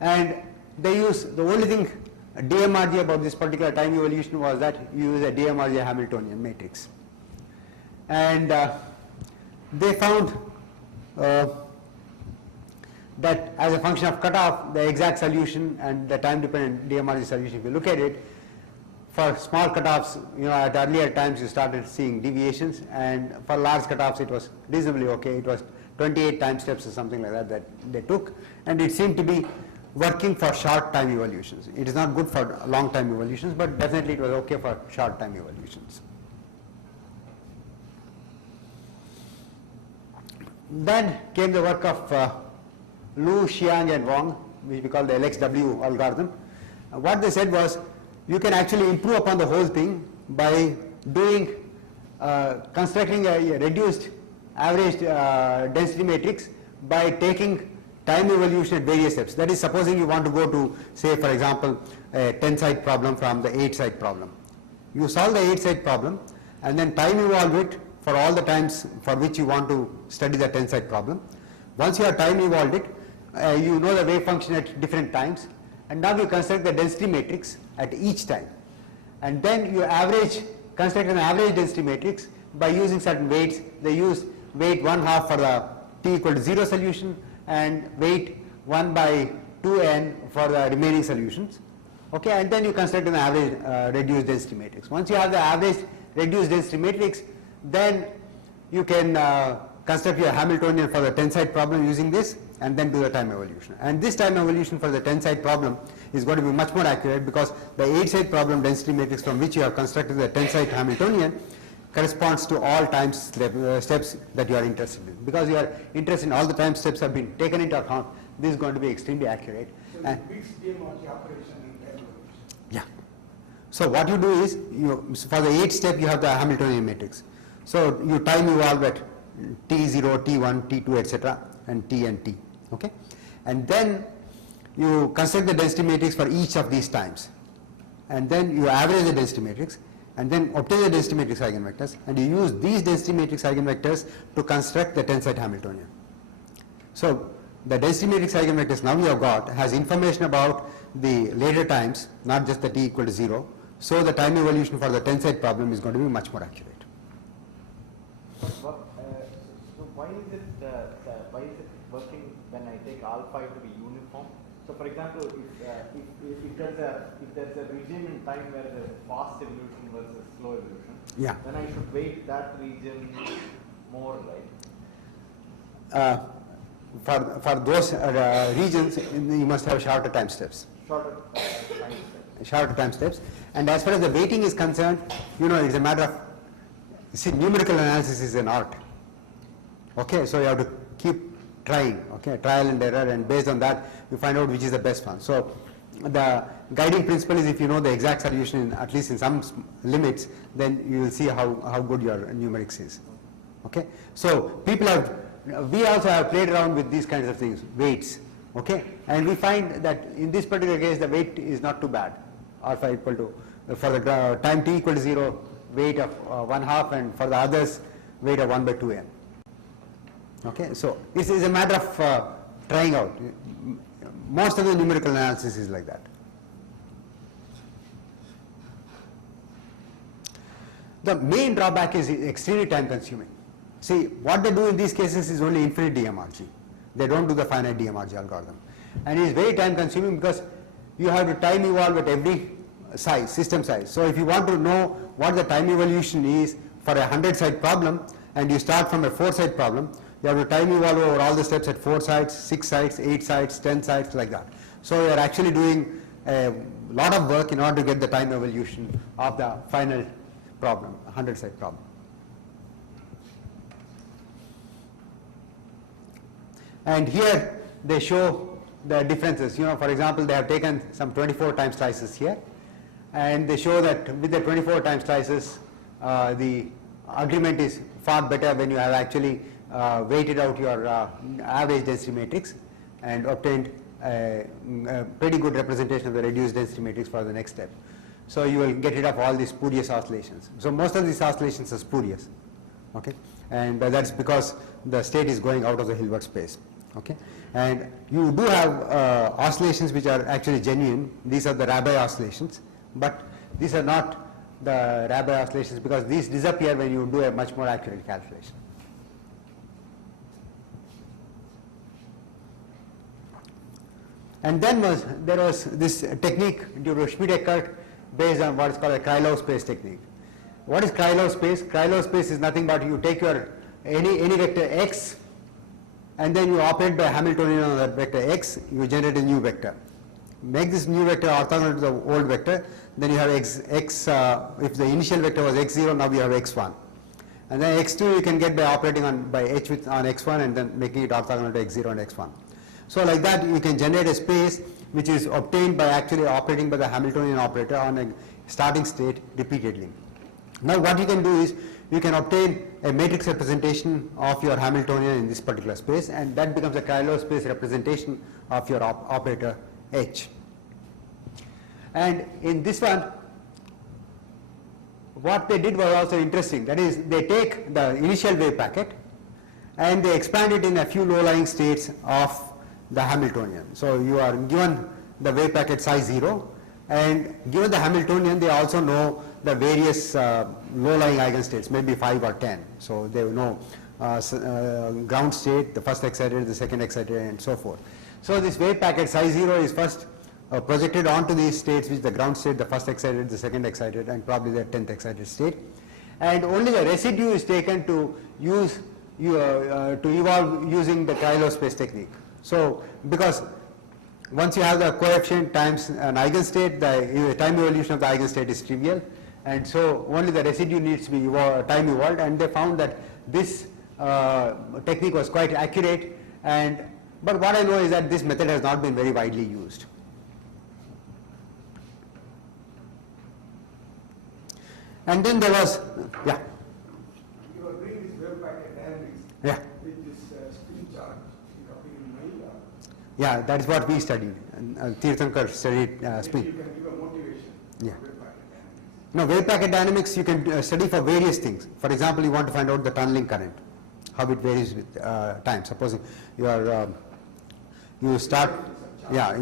and they use, the only thing DMRG about this particular time evolution was that you use a DMRG Hamiltonian matrix, and they found that as a function of cutoff, the exact solution and the time dependent DMRG solution, if you look at it, for small cutoffs, at earlier times you started seeing deviations, and for large cutoffs it was reasonably okay. It was 28 time steps or something like that they took, and it seemed to be working for short time evolutions. It is not good for long time evolutions, but definitely it was okay for short time evolutions. Then came the work of Lu, Xiang and Wang, which we call the LXW algorithm. What they said was, you can actually improve upon the whole thing by doing constructing a reduced average density matrix by taking time evolution at various steps. That is, supposing you want to go to, say for example, a 10-site problem from the 8-site problem. You solve the 8-site problem and then time evolve it for all the times for which you want to study the 10-site problem. Once you have time evolved it, you know the wave function at different times, and now you construct the density matrix at each time, and then you construct an average density matrix by using certain weights. They use weight 1/2 for the t equal to 0 solution and weight 1/2n for the remaining solutions. Okay, and then you construct an average reduced density matrix. Once you have the average reduced density matrix, then you can construct your Hamiltonian for the 10-site problem using this, and then do the time evolution. And this time evolution for the 10-site problem is going to be much more accurate, because the 8-site problem density matrix from which you have constructed the 10-site Hamiltonian corresponds to all time steps that you are interested in. Because you are interested in all the time steps have been taken into account, this is going to be extremely accurate. So it beats DMRG operation in time evolution. Yeah. So what you do is, for the 8th step you have the Hamiltonian matrix. So you time evolve at T0, T1, T2, etc. and T and T. Okay, and then you construct the density matrix for each of these times, and then you average the density matrix, and then obtain the density matrix eigenvectors, and you use these density matrix eigenvectors to construct the 10-site Hamiltonian. So the density matrix eigenvectors now you have got has information about the later times, not just the t equal to 0. So the time evolution for the tenside problem is going to be much more accurate. So why is it working when I take alpha to be uniform? So for example, if there's a region in time where there's fast evolution versus slow evolution, Yeah. then I should weight that region more, right? For those regions, you must have shorter time steps. Shorter time steps. Shorter time steps. And as far as the weighting is concerned, it's a matter of, see, numerical analysis is an art. Okay, so you have to keep trying, okay, trial and error, and based on that, you find out which is the best one. So the guiding principle is if you know the exact solution, at least in some limits, then you will see how good your numerics is. Okay, so we also have played around with these kinds of things, weights, okay, and we find that in this particular case the weight is not too bad. Alpha equal to, for the time t equal to 0, weight of 1/2, and for the others weight of 1/2n. Okay, so this is a matter of trying out. Most of the numerical analysis is like that. The main drawback is extremely time consuming. See, what they do in these cases is only infinite DMRG. They don't do the finite DMRG algorithm. And it is very time consuming because you have to time evolve at every size, system size. So if you want to know what the time evolution is for a 100-side problem, and you start from a 4-side problem, you have to time evolve over all the steps at 4 sites, 6 sites, 8 sites, 10 sites, like that. So you are actually doing a lot of work in order to get the time evolution of the final problem, 100-side problem. And here they show the differences. For example, they have taken some 24 time slices here, and they show that with the 24 time slices, the agreement is far better when you have actually weighted out your average density matrix and obtained a pretty good representation of the reduced density matrix for the next step. So you will get rid of all these spurious oscillations. So most of these oscillations are spurious, okay, and that's because the state is going out of the Hilbert space. Okay, and you do have oscillations which are actually genuine. These are the Rabi oscillations, but these are not the Rabi oscillations because these disappear when you do a much more accurate calculation. And then there was this technique due to Schmidt-Eckert based on what is called a Krylov space technique. What is Krylov space? Krylov space is nothing but you take your any vector x, and then you operate by Hamiltonian on that vector x, you generate a new vector. Make this new vector orthogonal to the old vector, then you have x, if the initial vector was x0, now we have x1. And then x2 you can get by operating on x1 and then making it orthogonal to x0 and x1. So like that you can generate a space which is obtained by actually operating by the Hamiltonian operator on a starting state repeatedly. Now what you can do is you can obtain a matrix representation of your Hamiltonian in this particular space, and that becomes a Krylov space representation of your operator H. And in this one, what they did was also interesting. That is, they take the initial wave packet and they expand it in a few low-lying states of the Hamiltonian. So you are given the wave packet size 0, and given the Hamiltonian, they also know the various low-lying eigenstates, maybe 5 or 10. So they know ground state, the first excited, the second excited, and so forth. So this wave packet size 0 is first projected onto these states, which is the ground state, the first excited, the second excited, and probably the 10th excited state. And only the residue is taken to use to evolve using the Krylov space technique. So because once you have the coefficient times an eigenstate, the time evolution of the eigenstate is trivial, and so only the residue needs to be time evolved, and they found that this technique was quite accurate. But what I know is that this method has not been very widely used. And then there was, yeah. You are doing this wave packet dynamics Yeah. with this spin charge in mind. Yeah, that is what we studied. Tirthankar studied spin. You can give a motivation. Yeah. Wave packet dynamics. Now, wave packet dynamics you can study for various things. For example, you want to find out the tunneling current, how it varies with time. Supposing you are you start, yeah,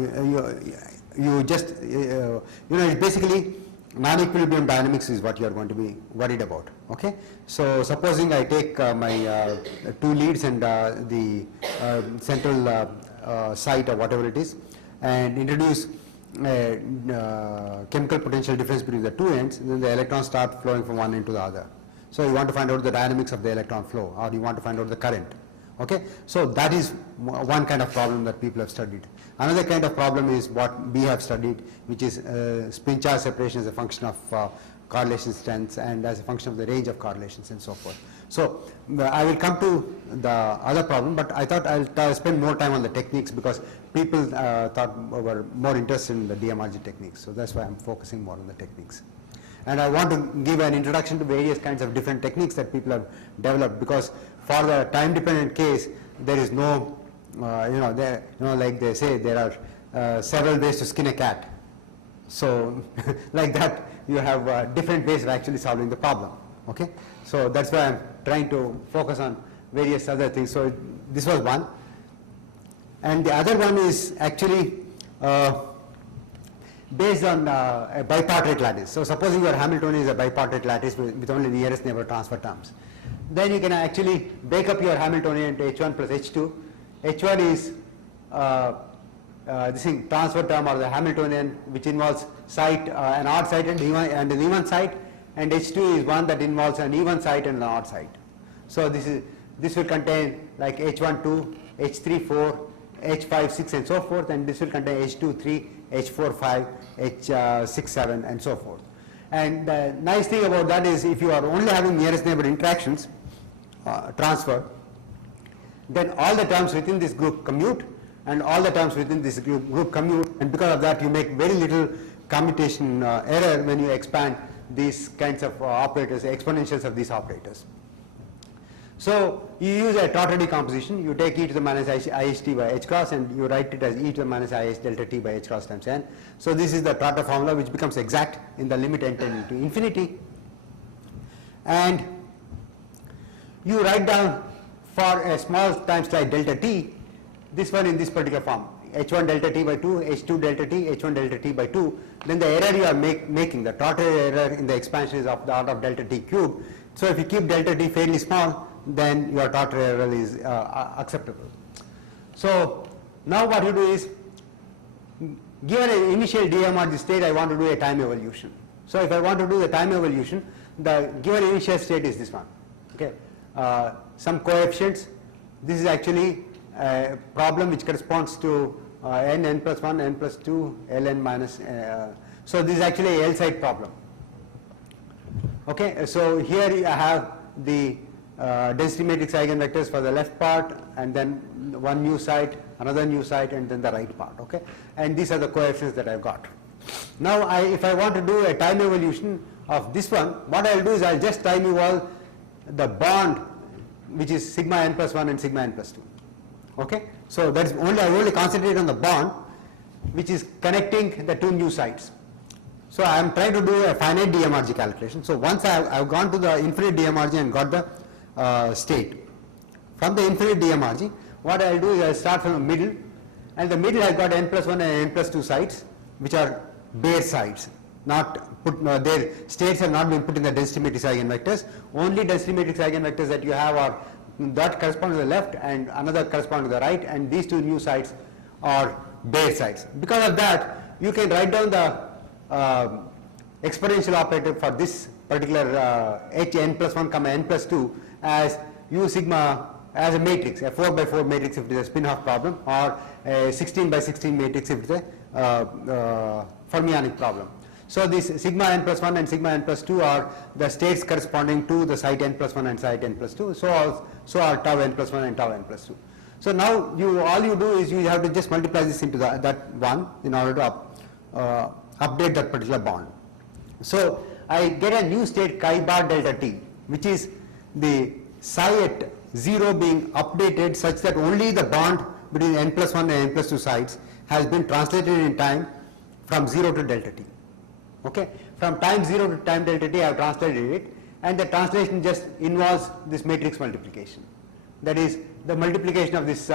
you just, it's basically non-equilibrium dynamics is what you are going to be worried about, okay? So supposing I take my 2 leads and the central site or whatever it is, and introduce chemical potential difference between the 2 ends, then the electrons start flowing from one end to the other. So you want to find out the dynamics of the electron flow, or you want to find out the current. Okay, so that is one kind of problem that people have studied. Another kind of problem is what we have studied, which is spin charge separation as a function of correlation strengths and as a function of the range of correlations and so forth. So I will come to the other problem, but I thought I'll spend more time on the techniques because people were more interested in the DMRG techniques. So that's why I'm focusing more on the techniques. And I want to give an introduction to various kinds of different techniques that people have developed, because for the time-dependent case, there is no, like they say, there are several ways to skin a cat. So, like that, you have different ways of actually solving the problem. Okay, so that's why I'm trying to focus on various other things. So this was one, and the other one is actually based on a bipartite lattice. So supposing your Hamiltonian is a bipartite lattice with only nearest neighbor transfer terms, then you can actually break up your Hamiltonian into H1 plus H2. H1 is this thing, transfer term, or the Hamiltonian, which involves site, an odd site and an even site, and H2 is one that involves an even site and an odd site. So this will contain like H1 2, H3 4, H5 6 and so forth, and this will contain H2 3, H4 5, H6 7 and so forth. And the nice thing about that is, if you are only having nearest neighbor interactions transfer, then all the terms within this group commute and all the terms within this group commute, and because of that you make very little commutation error when you expand these kinds of operators, exponentials of these operators. So you use a Trotter decomposition. You take e to the minus IHT by h cross and you write it as e to the minus IH delta t by h cross times n. So this is the Trotter formula, which becomes exact in the limit n tending to infinity. And you write down for a small time slide delta t, this one in this particular form, h1 delta t by 2, h2 delta t, h1 delta t by 2. Then the error you are making, the Trotter error in the expansion is of the order of delta t cubed. So if you keep delta t fairly small, then your Trotter error is acceptable. So now what you do is, given an initial DMRG state, I want to do a time evolution. So if I want to do the time evolution, the given initial state is this one. Okay, some coefficients. This is actually a problem which corresponds to n plus 1, n plus 2, ln minus. So this is actually a L side problem. Okay, so here I have the density matrix eigenvectors for the left part, and then one new site, another new site, and then the right part. Okay, and these are the coefficients that I've got. Now if I want to do a time evolution of this one, what I'll do is I'll just time evolve the bond, which is sigma n plus 1 and sigma n plus 2. Okay, so that's only, I only concentrate on the bond which is connecting the two new sites. So I am trying to do a finite DMRG calculation. So once I've gone to the infinite DMRG and got the state. From the infinite DMRG, what I'll do is I'll start from the middle, and the middle I've got n plus 1 and n plus 2 sites, which are bare sites. Not put, their states have not been put in the density matrix eigenvectors. Only density matrix eigenvectors that you have are that correspond to the left and another correspond to the right, and these two new sites are bare sites. Because of that, you can write down the exponential operator for this particular hn plus 1 comma n plus 2 as u sigma, as a matrix, a 4 by 4 matrix if it is a spin-off problem, or a 16 by 16 matrix if it is a fermionic problem. So this sigma n plus 1 and sigma n plus 2 are the states corresponding to the site n plus 1 and site n plus 2. So are tau n plus 1 and tau n plus 2. So now all you do is you have to just multiply this into that one in order to update that particular bond. So I get a new state chi bar delta t, which is the psi at 0 being updated such that only the bond between n plus 1 and n plus 2 sites has been translated in time from 0 to delta t. Okay, from time 0 to time delta t I have translated it, and the translation just involves this matrix multiplication. That is the multiplication of this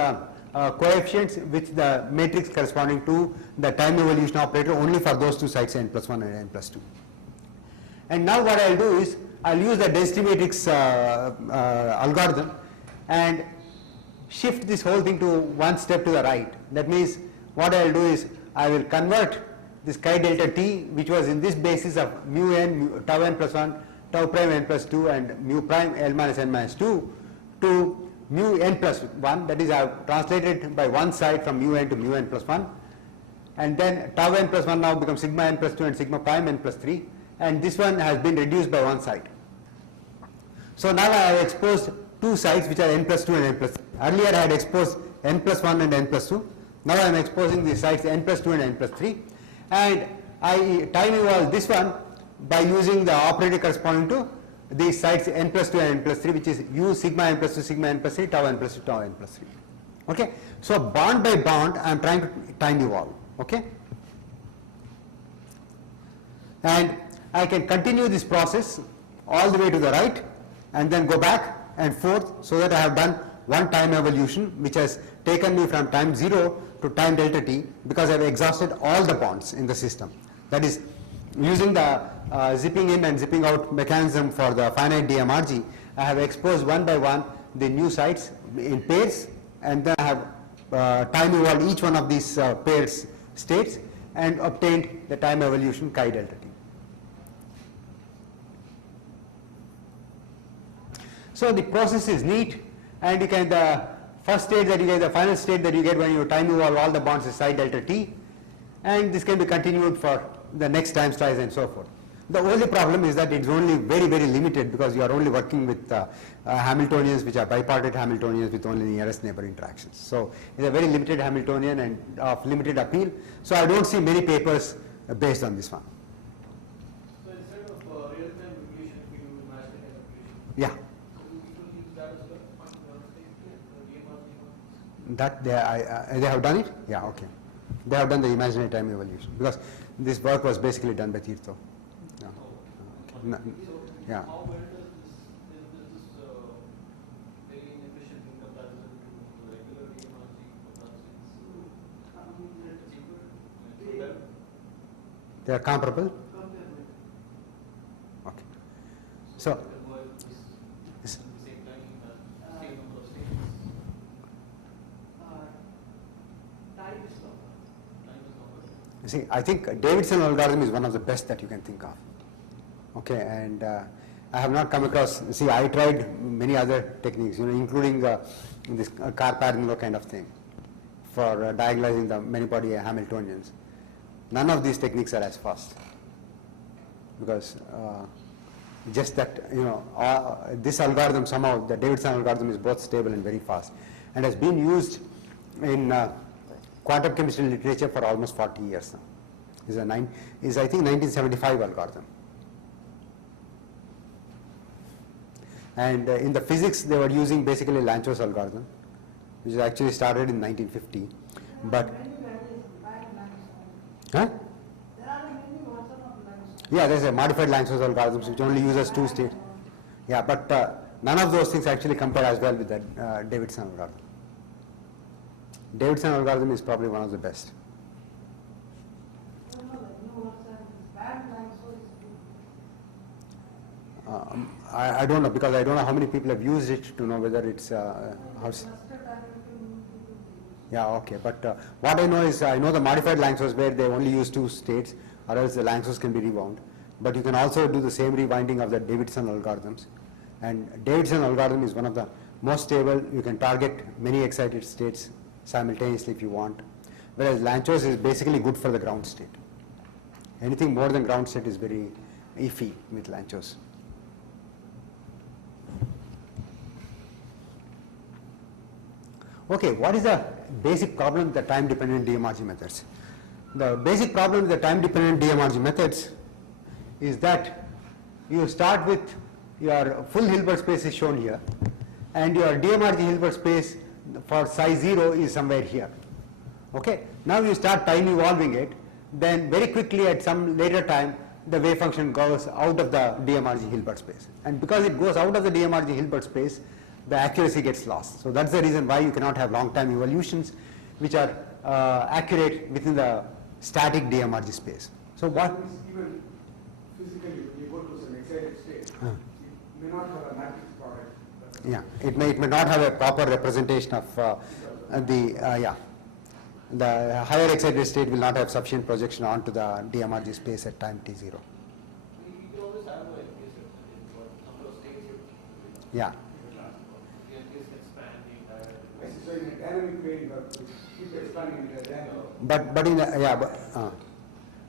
coefficients with the matrix corresponding to the time evolution operator only for those two sites n plus 1 and n plus 2. And now what I'll do is I'll use the density matrix algorithm and shift this whole thing to one step to the right. That means what I'll do is I will convert this chi delta t, which was in this basis of mu n, tau n plus 1, tau prime n plus 2 and mu prime L minus n minus 2 to mu n plus 1, that is I have translated by one side from mu n to mu n plus 1, and then tau n plus 1 now becomes sigma n plus 2 and sigma prime n plus 3, and this one has been reduced by one side. So now I have exposed two sides which are n plus 2 and n plus 3. Earlier I had exposed n plus 1 and n plus 2. Now I am exposing the sides n plus 2 and n plus 3, and I time evolve this one by using the operator corresponding to these sides n plus 2 and n plus 3, which is u sigma n plus 2 sigma n plus 3 tau n plus 2 tau n plus 3. Okay, so bond by bond I am trying to time evolve. Okay, and I can continue this process all the way to the right and then go back and forth, so that I have done one time evolution which has taken me from time 0 to time delta t, because I have exhausted all the bonds in the system. That is, using the zipping in and zipping out mechanism for the finite DMRG, I have exposed one by one the new sites in pairs, and then I have time evolved each one of these pairs states and obtained the time evolution chi delta t. So the process is neat, and you can, the first state that you get, the final state that you get when you time evolve all the bonds is psi delta t, and this can be continued for the next time slice and so forth. The only problem is that it's only very, very limited, because you are only working with Hamiltonians which are bipartite Hamiltonians with only nearest neighbor interactions. So it's a very limited Hamiltonian and of limited appeal. So I don't see many papers based on this one. So instead of real-time regulation, we do imaginary regulation. Yeah. So we will use that as well. DMRG. That they have done it? Yeah, okay. They have done the imaginary time evolution, because this work was basically done by Tirtho. Yeah. So Yeah. how well does this very inefficient in comparison to regular DMRG cheaper? They are comparable? Okay. So, Same time, same number of states. Time is longer. see, I think Davidson algorithm is one of the best that you can think of. Okay, and I have not come across, see, I tried many other techniques, including this Carr-Parnell kind of thing for diagonalizing the many-body Hamiltonians. None of these techniques are as fast, because just that, this algorithm somehow, the Davidson algorithm is both stable and very fast, and has been used in quantum chemistry literature for almost 40 years now. Is I think 1975 algorithm. And in the physics they were using basically Lanczos algorithm, which actually started in 1950. But huh? Yeah, there's a modified Lanczos algorithm which only uses two states. Yeah, but none of those things actually compare as well with the Davidson algorithm. Davidson algorithm is probably one of the best. I don't know, because I don't know how many people have used it to know whether it's yeah, okay, but what I know is, I know the modified Lanczos where they only use two states, or else the Lanczos can be rewound, but you can also do the same rewinding of the Davidson algorithms, and Davidson algorithm is one of the most stable. You can target many excited states simultaneously if you want, whereas Lanczos is basically good for the ground state. Anything more than ground state is very iffy with Lanczos. Okay, what is the basic problem with the time-dependent DMRG methods? The basic problem with the time-dependent DMRG methods is that you start with your full Hilbert space is shown here, and your DMRG Hilbert space for psi 0 is somewhere here. Okay, now you start time evolving it, then very quickly at some later time the wave function goes out of the DMRG Hilbert space, and because it goes out of the DMRG Hilbert space, the accuracy gets lost. So that's the reason why you cannot have long time evolutions which are accurate within the static DMRG space. So what? Even physically, when you go to some excited state, it may not have a matrix product. Yeah, it may not have a proper representation of the higher excited state will not have sufficient projection onto the DMRG space at time t0. You can always have like this, number of states. Yeah. The NPS can span the entire. So in a dynamic way, you have to keep expanding the dynamic.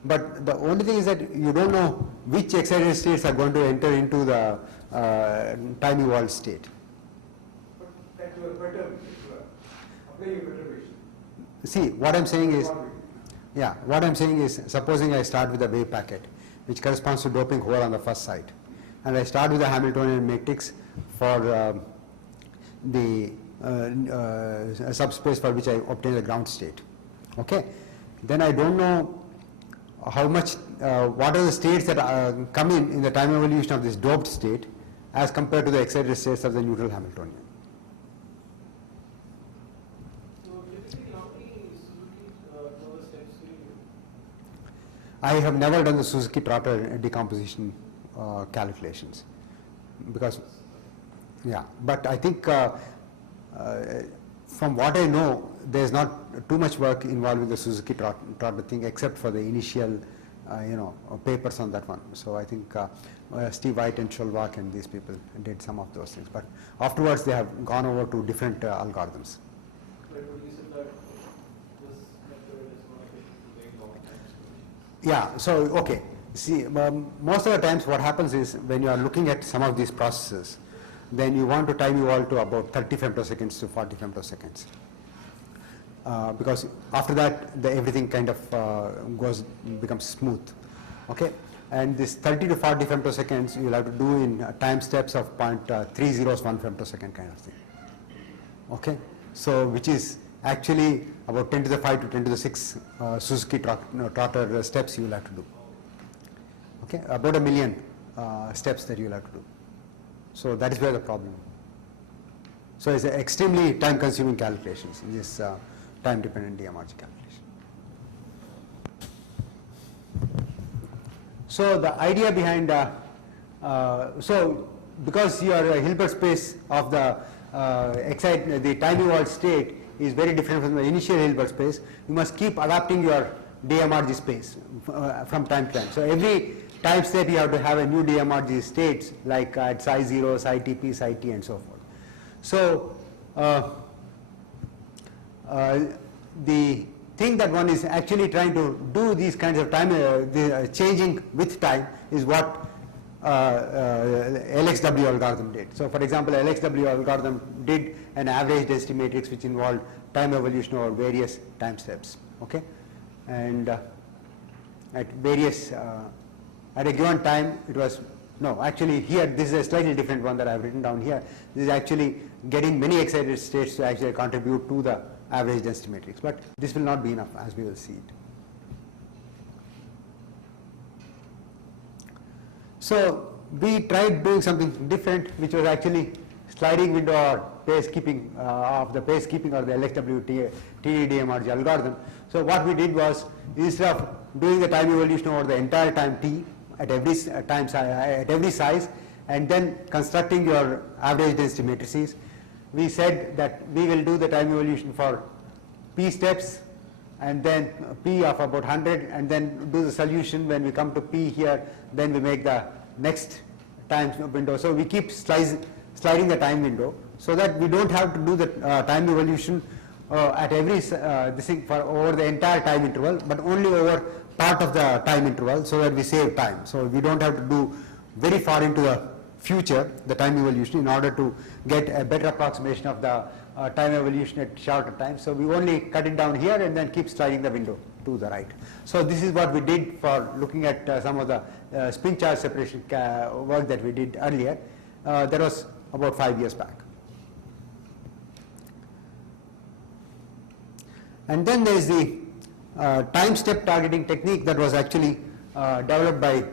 But the only thing is that you don't know which excited states are going to enter into the time evolved state. But that you are better, applying a perturbation. See, what I'm saying is, supposing I start with a wave packet, which corresponds to doping hole on the first site, and I start with a Hamiltonian matrix for the subspace for which I obtain the ground state. Okay, then I don't know how much, what are the states that come in the time evolution of this doped state as compared to the excited states of the neutral Hamiltonian. So typically, how many Suzuki Trotter steps do you do? I have never done the Suzuki Trotter decomposition calculations because, but I think from what I know, there is not too much work involved with the Suzuki Trotter thing except for the initial, papers on that one. So I think Steve White and Scholbach and these people did some of those things. But afterwards, they have gone over to different algorithms. But you said that this method is not efficient to take long time. Yeah, so, okay. See, most of the times what happens is when you are looking at some of these processes, then you want to time evolve to about 30 femtoseconds to 40 femtoseconds. Because after that, everything kind of becomes smooth. Okay, and this 30 to 40 femtoseconds you will have to do in time steps of 0.301 femtosecond kind of thing. Okay, so which is actually about 10 to the 5 to 10 to the 6 Suzuki Trotter steps you will have to do. Okay, about 1 million steps that you will have to do. So that is where the problem. So it's extremely time-consuming calculations in this time-dependent DMRG calculation. So the idea behind, so because your Hilbert space of the time evolved state is very different from the initial Hilbert space, you must keep adapting your DMRG space from time to time. So every time step you have to have a new DMRG states like at psi 0, psi TP, psi T and so forth. So the thing that one is actually trying to do these kinds of time, changing with time is what LXW algorithm did. So for example, LXW algorithm did an average density matrix which involved time evolution over various time steps. Okay, and at various at a given time it was, no, actually here this is a slightly different one that I have written down here. This is actually getting many excited states to actually contribute to the average density matrix, but this will not be enough as we will see it. So we tried doing something different, which was actually sliding window or pace keeping of the pace keeping or the LXW TD-DMRG algorithm. So what we did was, instead of doing the time evolution over the entire time t at every size and then constructing your average density matrices, we said that we will do the time evolution for p steps and then p of about 100 and then do the solution when we come to p here, then we make the next time window. So we keep sliding the time window so that we don't have to do the time evolution at every this thing for over the entire time interval, but only over part of the time interval so that we save time. So we don't have to do very far into the future the time evolution in order to get a better approximation of the time evolution at shorter time. So we only cut it down here and then keep sliding the window to the right. So this is what we did for looking at some of the spin charge separation work that we did earlier. That was about 5 years back. And then there is the time step targeting technique that was actually developed by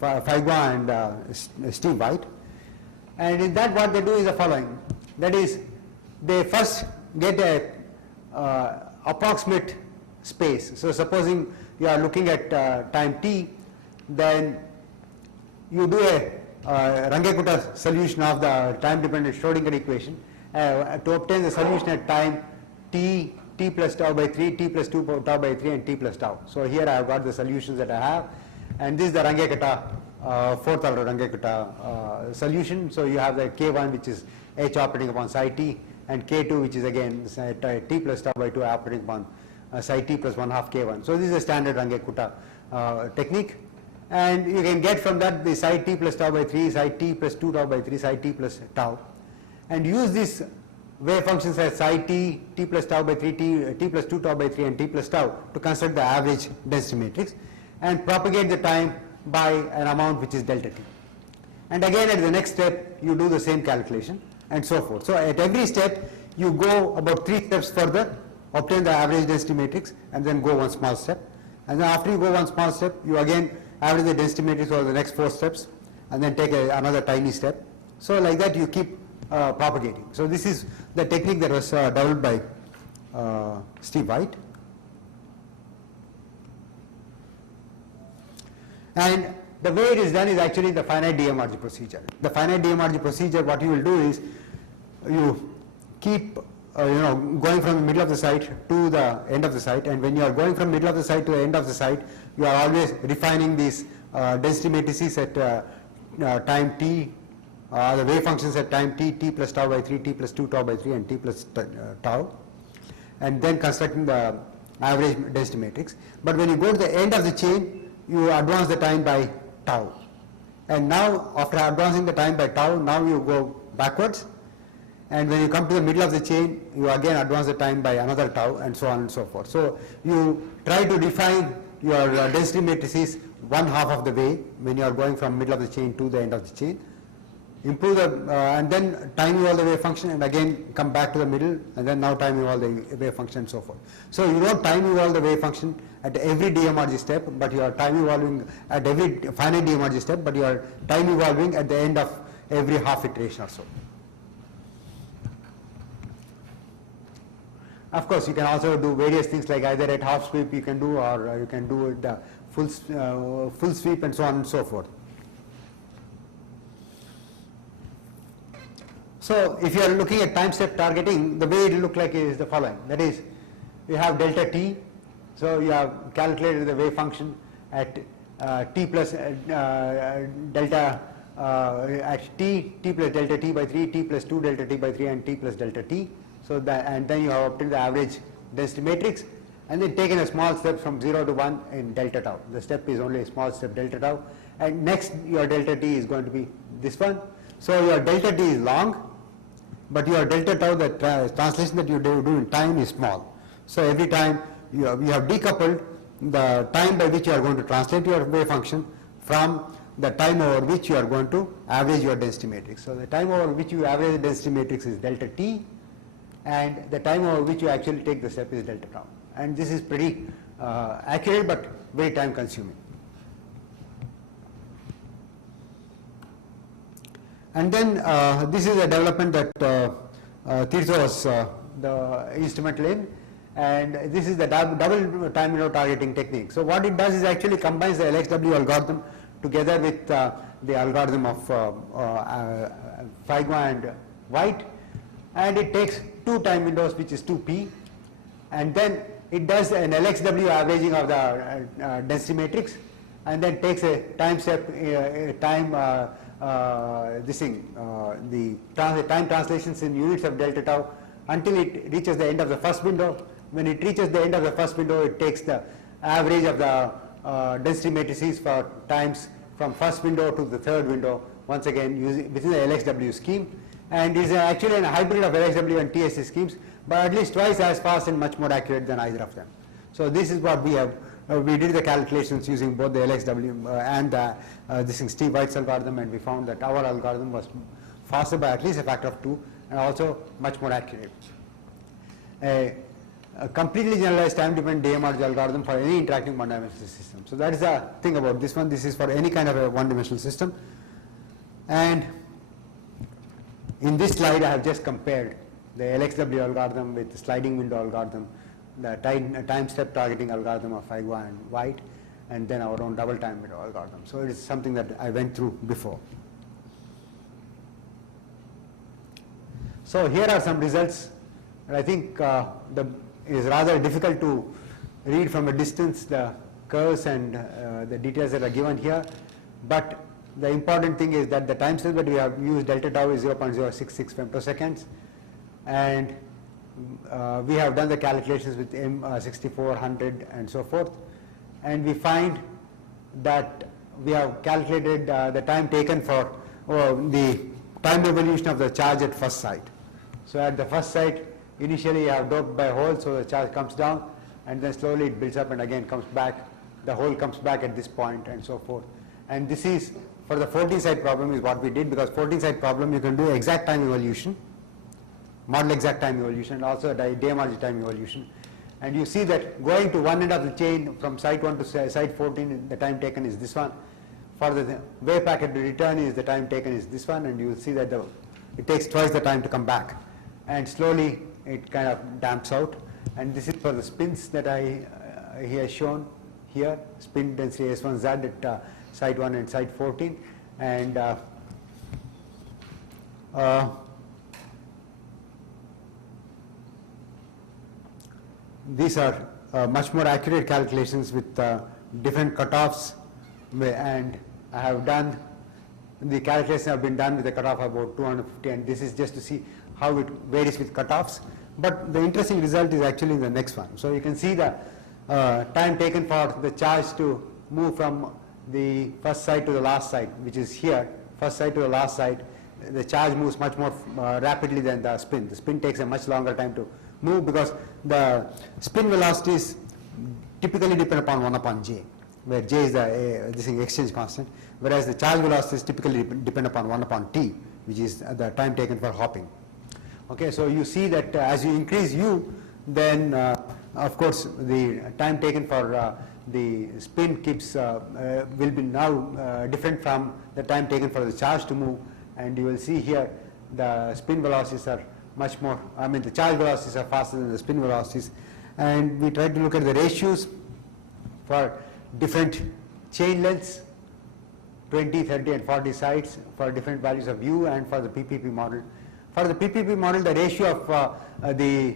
Faigua and Steve White. And in that what they do is the following. That is, they first get a approximate space. So supposing you are looking at time t, then you do a Runge-Kutta solution of the time-dependent Schrodinger equation to obtain the solution at time t, t plus tau by 3, t plus 2 tau by 3, and t plus tau. So here I have got the solutions that I have, and this is the Runge-Kutta fourth order Runge-Kutta solution. So you have the k1, which is h operating upon psi t, and k2, which is again t plus tau by 2 operating upon psi t plus 1/2 k1. So this is a standard Runge-Kutta technique, and you can get from that the psi t plus tau by 3, psi t plus 2 tau by 3, psi t plus tau, and use these wave functions as psi t, t plus tau by 3, t plus 2 tau by 3, and t plus tau to construct the average density matrix, and propagate the time by an amount which is delta t. And again at the next step you do the same calculation, and so forth. So at every step you go about 3 steps further, obtain the average density matrix, and then go one small step, and then after you go one small step you again average the density matrix over the next 4 steps, and then take another tiny step. So like that you keep propagating. So this is the technique that was developed by Steve White. And the way it is done is actually the finite DMRG procedure. The finite DMRG procedure, what you will do is you keep going from the middle of the site to the end of the site, and when you are going from middle of the site to the end of the site, you are always refining these density matrices at time t, the wave functions at time t, t plus tau by 3, t plus 2 tau by 3, and t plus tau, and then constructing the average density matrix. But when you go to the end of the chain, you advance the time by tau, and now after advancing the time by tau, now you go backwards, and when you come to the middle of the chain, you again advance the time by another tau, and so on and so forth. So you try to define your density matrices 1/2 of the way when you are going from middle of the chain to the end of the chain. Improve the and then time evolve the wave function, and again come back to the middle, and then now time evolve the wave function, and so forth. So you don't time evolve the wave function at every DMRG step, but you are time evolving at every finite DMRG step, but you are time evolving at the end of every half iteration or so. Of course, you can also do various things, like either at half sweep you can do, or you can do the full sweep, and so on and so forth. So if you are looking at time step targeting, the way it will look like is the following. That is, you have delta t, so you have calculated the wave function at t plus delta at t plus delta t by 3, t plus 2 delta t by 3, and t plus delta t. So that, and then you have obtained the average density matrix, and then taken a small step from 0 to 1 in delta tau. The step is only a small step delta tau, and next your delta t is going to be this one. So your delta t is long, but your delta tau, the translation that you do in time, is small. So every time you have decoupled the time by which you are going to translate your wave function from the time over which you are going to average your density matrix. So the time over which you average the density matrix is delta t, and the time over which you actually take the step is delta tau. And this is pretty accurate, but very time consuming. And then this is a development that Tirso was the instrumental in, and this is the double time window targeting technique. So what it does is actually combines the LXW algorithm together with the algorithm of Figma and White, and it takes 2 time windows, which is 2p, and then it does an LXW averaging of the density matrix, and then takes a time step the time translations in units of delta tau until it reaches the end of the first window. When it reaches the end of the first window, it takes the average of the density matrices for times from first window to the third window, once again using within the LXW scheme, and is actually a hybrid of LXW and TSC schemes, but at least twice as fast and much more accurate than either of them. So this is what we have. We did the calculations using both the LXW and this is Steve White's algorithm, and we found that our algorithm was faster by at least a factor of 2, and also much more accurate. A completely generalized time-dependent DMRG algorithm for any interacting one-dimensional system. So that is the thing about this one. This is for any kind of a one-dimensional system, and In this slide, I have just compared the LXW algorithm with the sliding window algorithm, the time step targeting algorithm of Igua and White, and then our own double time window algorithm. So it is something that I went through before. So here are some results. And I think it is rather difficult to read from a distance the curves and the details that are given here, but the important thing is that the time step that we have used, delta tau, is 0.066 femtoseconds, and we have done the calculations with M64, 100 and so forth, and we find that we have calculated the time taken for the time evolution of the charge at first site. So at the first site, initially you have doped by hole, so the charge comes down, and then slowly it builds up and again comes back. The hole comes back at this point and so forth. And this is, for the 14-site problem, is what we did, because 14-site problem you can do exact time evolution, model exact time evolution, and also DMRG time evolution. And you see that going to one end of the chain from site 1 to site 14, the time taken is this one. For the wave packet to return, is the time taken is this one, and you will see that it takes twice the time to come back. And slowly it kind of damps out. And this is for the spins that I here shown here, spin density S1Z at site 1 and site 14. And these are much more accurate calculations with different cutoffs, and I have done the calculations have been done with a cutoff of about 250, and this is just to see how it varies with cutoffs. But the interesting result is actually in the next one. So you can see the time taken for the charge to move from the first site to the last site, which is here, first site to the last site. The charge moves much more rapidly than the spin. The spin takes a much longer time to move, because the spin velocities typically depend upon 1 upon j, where j is the exchange constant, whereas the charge velocities typically depend upon 1 upon t, which is the time taken for hopping. Okay, so you see that as you increase u, then of course the time taken for the spin keeps will be now different from the time taken for the charge to move, and you will see here the spin velocities are much more, the charge velocities are faster than the spin velocities, and we try to look at the ratios for different chain lengths, 20, 30 and 40 sites for different values of u, and for the PPP model. For the PPP model, the ratio of the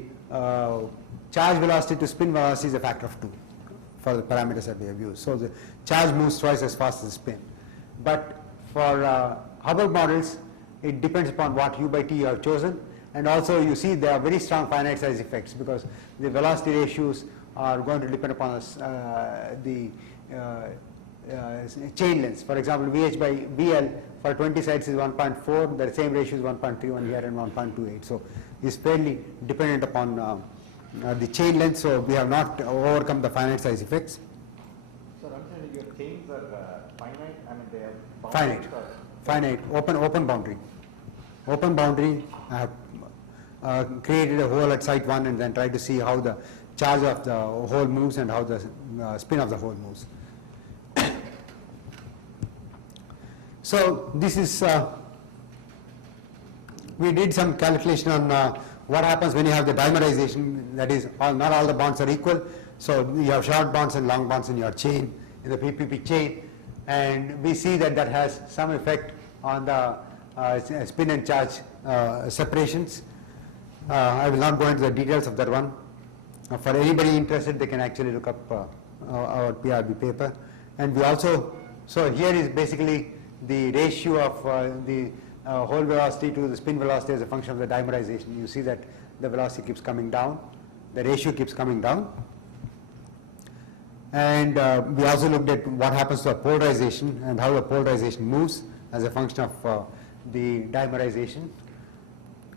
charge velocity to spin velocity is a factor of 2 for the parameters that we have used. So the charge moves twice as fast as the spin. But for Hubble models, it depends upon what u by t you have chosen, and also you see there are very strong finite size effects, because the velocity ratios are going to depend upon the chain lengths. For example, VH by VL for 20 sites is 1.4, the same ratio is 1.31 here and 1.28. So it's fairly dependent upon the chain length, so we have not overcome the finite size effects. So Ramchandra, your chains are finite, they are Finite, finite, open boundary. Open boundary, I have created a hole at site 1 and then tried to see how the charge of the hole moves and how the spin of the hole moves. So this is, we did some calculation on what happens when you have the dimerization, that is not all the bonds are equal. So you have short bonds and long bonds in your chain, in the PPP chain, and we see that that has some effect on the spin and charge separations. I will not go into the details of that one. For anybody interested, they can actually look up our PRB paper. And we also, so here is basically the ratio of the hole velocity to the spin velocity as a function of the dimerization. You see that the velocity keeps coming down, the ratio keeps coming down. And we also looked at what happens to a polarization and how the polarization moves as a function of the dimerization.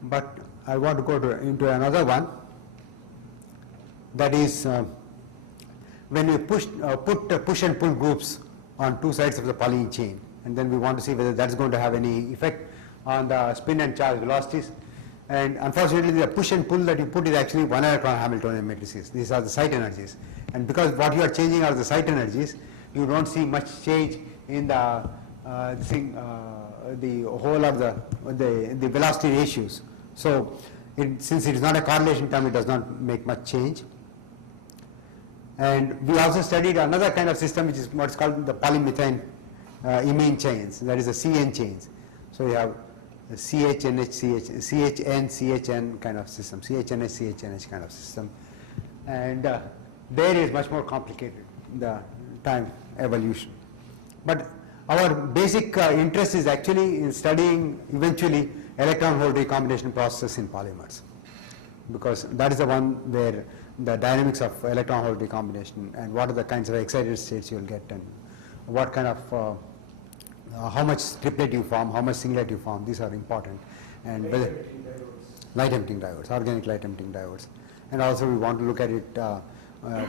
But I want to go into another one, that is when we put push and pull groups on two sides of the polyene chain, and then we want to see whether that's going to have any effect on the spin and charge velocities. And unfortunately, the push and pull that you put is actually one electron Hamiltonian matrices. These are the site energies, and because what you are changing are the site energies, you don't see much change in the the whole of the velocity ratios. So since it is not a correlation term, it does not make much change. And we also studied another kind of system, which is what's called the polymethane imine chains, that is the CN chains. So you have the CHN kind of system, CHNH kind of system. And there is much more complicated, the time evolution. But our basic interest is actually in studying eventually electron-hole recombination processes in polymers, because that is the one where the dynamics of electron-hole recombination and what are the kinds of excited states you will get, and what kind of how much triplet you form, how much singlet you form, these are important. And light-emitting diodes, organic light-emitting diodes. And also we want to look at it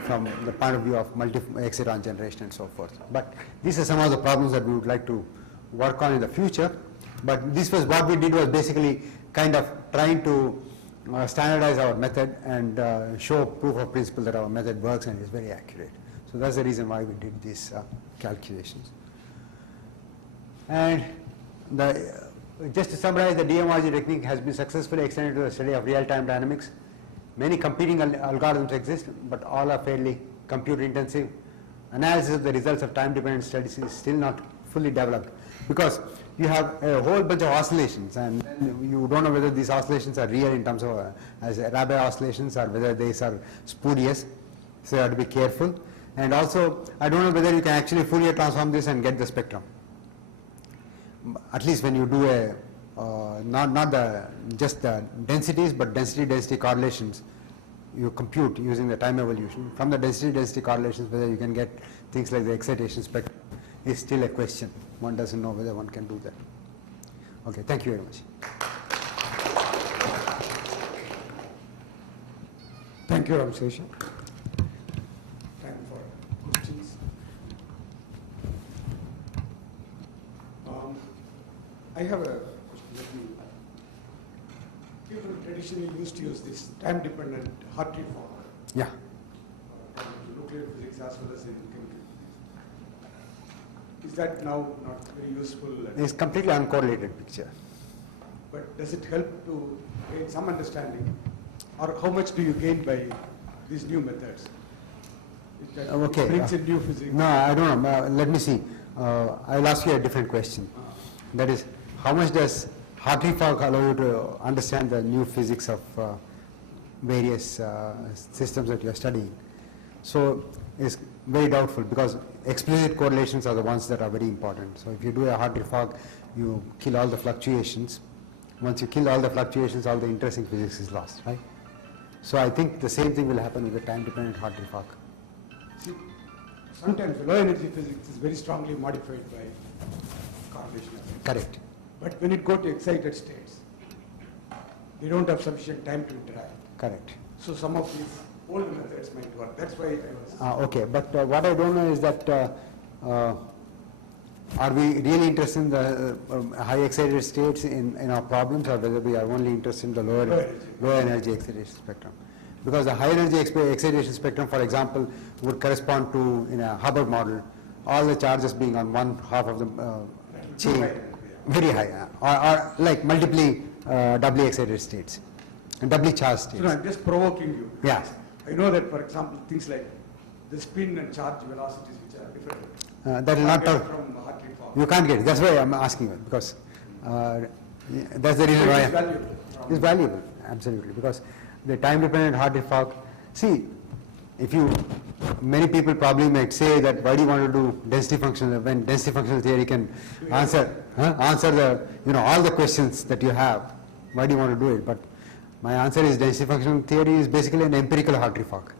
from the point of view of multi-exciton generation and so forth. But these are some of the problems that we would like to work on in the future. But this was what we did, was basically kind of trying to standardize our method and show proof of principle that our method works and is very accurate. So that's the reason why we did these calculations. And just to summarize, the DMRG technique has been successfully extended to the study of real-time dynamics. Many competing algorithms exist, but all are fairly compute intensive. Analysis of the results of time-dependent studies is still not fully developed, because you have a whole bunch of oscillations, and you don't know whether these oscillations are real in terms of as Rabi oscillations, or whether these are spurious. So you have to be careful. And also, I don't know whether you can actually Fourier transform this and get the spectrum. At least when you do a not just the densities, but density correlations, you compute using the time evolution. From the density correlations, whether you can get things like the excitation spectrum is still a question. One doesn't know whether one can do that. Okay, thank you very much. Thank you, Ramsesha. Time for questions. I have a question. People traditionally used to use this time-dependent Hartree form. Yeah. In nuclear physics as well as in chemical physics. Is that now not very useful? It's completely uncorrelated picture. But does it help to gain some understanding? Or how much do you gain by these new methods? Okay. Brings in new physics. No, I don't know. Let me see. I'll ask you a different question. That is, how much does Hartree fog allow you to understand the new physics of various systems that you are studying? So it's very doubtful, because explicit correlations are the ones that are very important. So if you do a Hartree fog, you kill all the fluctuations. Once you kill all the fluctuations, all the interesting physics is lost, right? So I think the same thing will happen with the time-dependent Hartree fog. See, sometimes low energy physics is very strongly modified by correlation effects. Correct. But when it goes to excited states, they don't have sufficient time to interact. Correct. So some of these old methods might work. That's why I was... Okay, but what I don't know is that are we really interested in the high excited states in our problems, or whether we are only interested in the lower energy excitation spectrum? Because the high energy excitation spectrum, for example, would correspond to, in a Hubbard model, all the charges being on one half of the chain, very high, or like multiply doubly excited states, and doubly charged states. So no, I'm just provoking you. Yeah. I know that, for example, things like the spin and charge velocities, which are different. That will not talk. From Hartree form. You can't get it. That's why I'm asking you, because that's the reason why It's valuable. it's valuable, absolutely, because the time-dependent Hartree fog. See, if you, many people probably might say that why do you want to do density functional when density functional theory can answer the all the questions that you have. Why do you want to do it? But my answer is density functional theory is basically an empirical Hartree fog.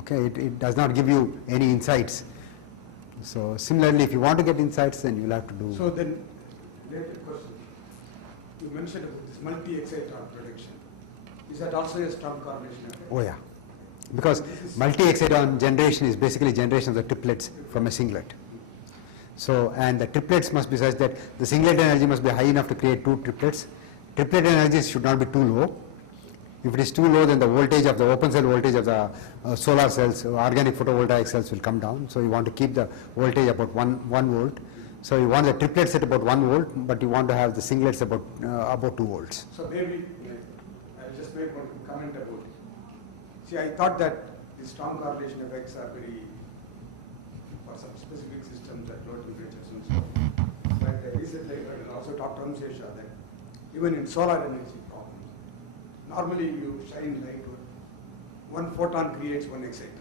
Okay, it does not give you any insights. So similarly, if you want to get insights, then you'll have to do. So then, related question. You mentioned about this multi-exciton prediction. Is that also a strong correlation effect? Oh yeah, because multi-exciton generation is basically generation of the triplets from a singlet. So, and the triplets must be such that the singlet energy must be high enough to create two triplets. Triplet energies should not be too low. If it is too low, then the voltage of the open cell voltage of the solar cells, organic photovoltaic cells will come down. So you want to keep the voltage about 1 volt. So you want the triplets at about 1 volt, but you want to have the singlets about 2 volts. So maybe, I'll just make one comment about it. See, I thought that the strong correlation effects are very, for some specific systems at low temperatures and so on. But recently I heard, and also Dr. Amsesha, that even in solar energy problems, normally you shine light, one photon creates one exciton.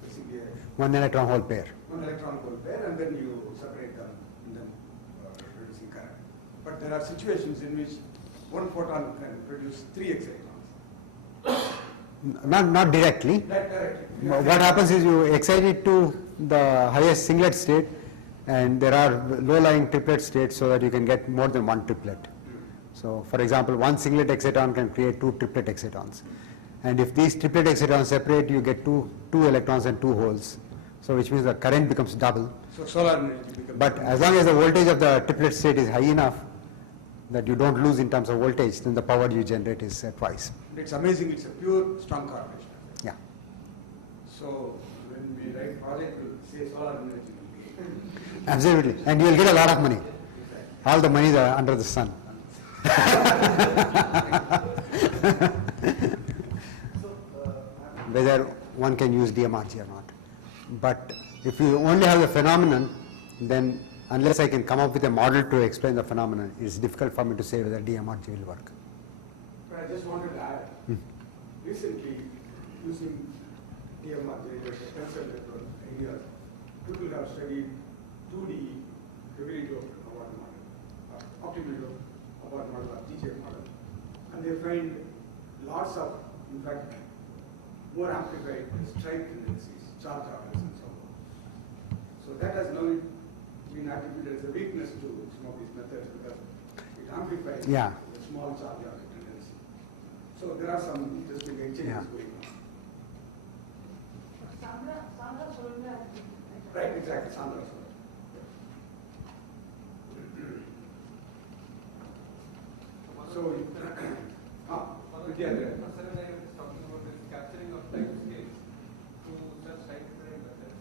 Basically, 1 electron hole pair. one electron hole pair, and then you separate them and then producing current. But there are situations in which one photon can produce 3 excitons. Not directly. That directly. What happens is you excite it to the highest singlet state, and there are low-lying triplet states so that you can get more than 1 triplet. So, for example, 1 singlet exciton can create 2 triplet excitons. And if these triplet excitons separate, you get two electrons and 2 holes. So, which means the current becomes double. So solar energy becomes. But as long as the voltage of the triplet state is high enough that you don't lose in terms of voltage, then the power you generate is twice. It's amazing, it's a pure strong correlation. Yeah. So when we write project, we'll say solar energy. Absolutely. And you will get a lot of money. All the money under the sun. Whether one can use DMRG or not. But if you only have the phenomenon, then unless I can come up with a model to explain the phenomenon, it's difficult for me to say whether DMRG will work. But I just wanted to add, recently using DMRG, the tensor network ideas, people have studied 2D heavily doped Hubbard model, optimally doped Hubbard model or TJ model, and they find lots of, in fact, more amplified strike tendencies, charge orders and so on. So that has now been attributed as a weakness to some of these methods because it amplifies the small charge order tendency. So there are some interesting exchanges going on. Sandra Solna. Right, exactly, Sandra. So, Vidya, there. Talking about this capturing of time scales through such time different methods.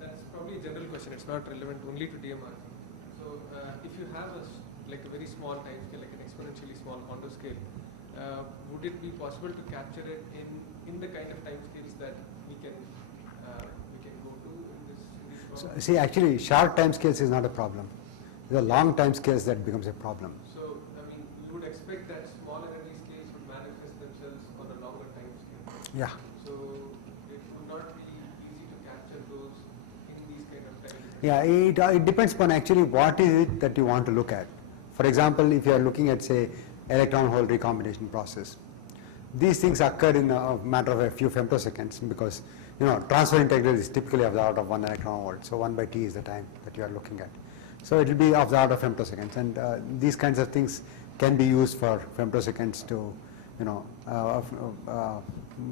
That's probably a general question. It's not relevant only to DMRG. So, if you have like a very small time scale, like an exponentially small Kondo scale, would it be possible to capture it in the kind of time scales that we can go to in this So, see, actually, short time scales is not a problem. The long time scales that becomes a problem. So, I mean, you would expect that small energy scales would manifest themselves on a longer time scale. Yeah. So, it would not be easy to capture those in these kind of time. Yeah, it depends upon actually what is it that you want to look at. For example, if you are looking at, say, electron-hole recombination process, these things occur in a matter of a few femtoseconds because, transfer integral is typically of the order of 1 electron volt. So 1 by T is the time that you are looking at. So it will be of the order of femtoseconds, and these kinds of things can be used for femtoseconds to,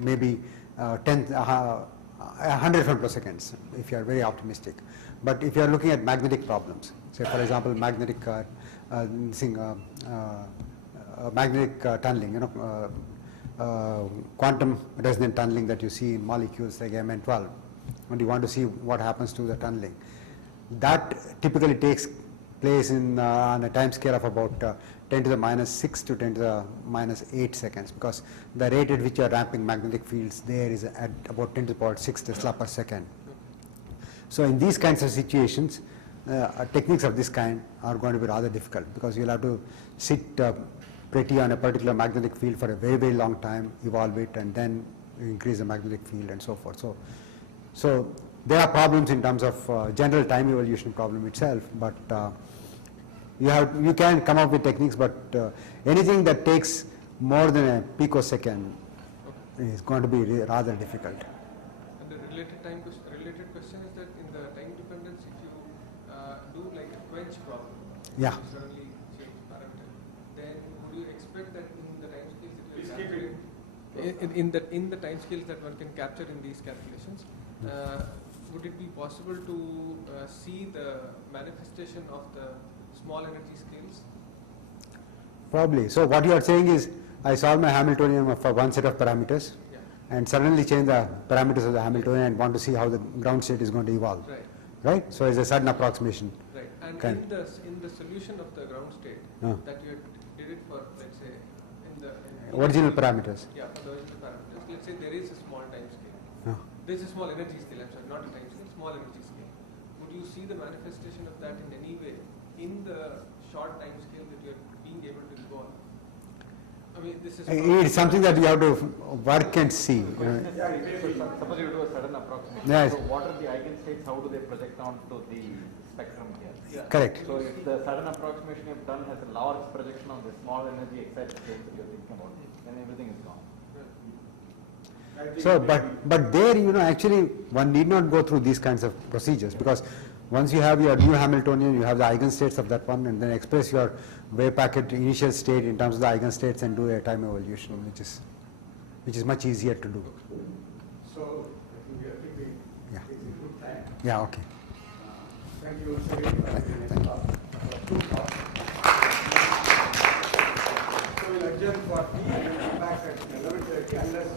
maybe 100 femtoseconds if you are very optimistic. But if you are looking at magnetic problems, say for example magnetic tunneling, quantum resonant tunneling that you see in molecules like Mn12, and you want to see what happens to the tunneling. That typically takes place on a time scale of about 10 to the minus 6 to 10 to the minus 8 seconds, because the rate at which you are ramping magnetic fields there is at about 10 to the power 6 Tesla per second. So in these kinds of situations, techniques of this kind are going to be rather difficult because you'll have to sit pretty on a particular magnetic field for a very, very long time, evolve it, and then increase the magnetic field and so forth. So there are problems in terms of general time evolution problem itself, but you can come up with techniques, but anything that takes more than a picosecond is going to be rather difficult. And the related question is that in the time dependence, if you do like a quench problem, Yeah. you suddenly change parameter, then would you expect that in the time scales that Please you keep capturing, in the time scales that one can capture in these calculations, would it be possible to see the manifestation of the small energy scales? Probably. So what you are saying is, I solve my Hamiltonian for one set of parameters, and suddenly change the parameters of the Hamiltonian and want to see how the ground state is going to evolve. Right. Right? So it's a sudden approximation. Right. And Kind. in the solution of the ground state Ah. that you did it for, let's say, Original parameters. Yeah, for the original parameters. Let's say there is a small time scale. Ah. There is a small energy scale. I'm sorry, not a time scale. Small energy scale. Would you see the manifestation of that in any way in the short time scale that you're being able to evolve? I mean, this is. It's something that you have to work and see. Suppose you do a sudden approximation. Yes. So what are the eigenstates? How do they project onto the spectrum here? Yeah. Correct. So if the sudden approximation you've done has a large projection on the small energy excited states that you're thinking about, then everything is gone. I think So, maybe- but there, actually, one need not go through these kinds of procedures, because once you have your new Hamiltonian, you have the eigenstates of that one, and then express your wave packet initial state in terms of the eigenstates and do a time evolution, which is much easier to do. So, I think we are keeping, Yeah. it's a good time. Yeah, okay. Thank you once again for the next talk. Two talks. So we'll adjourn for tea and come back at 11:30 unless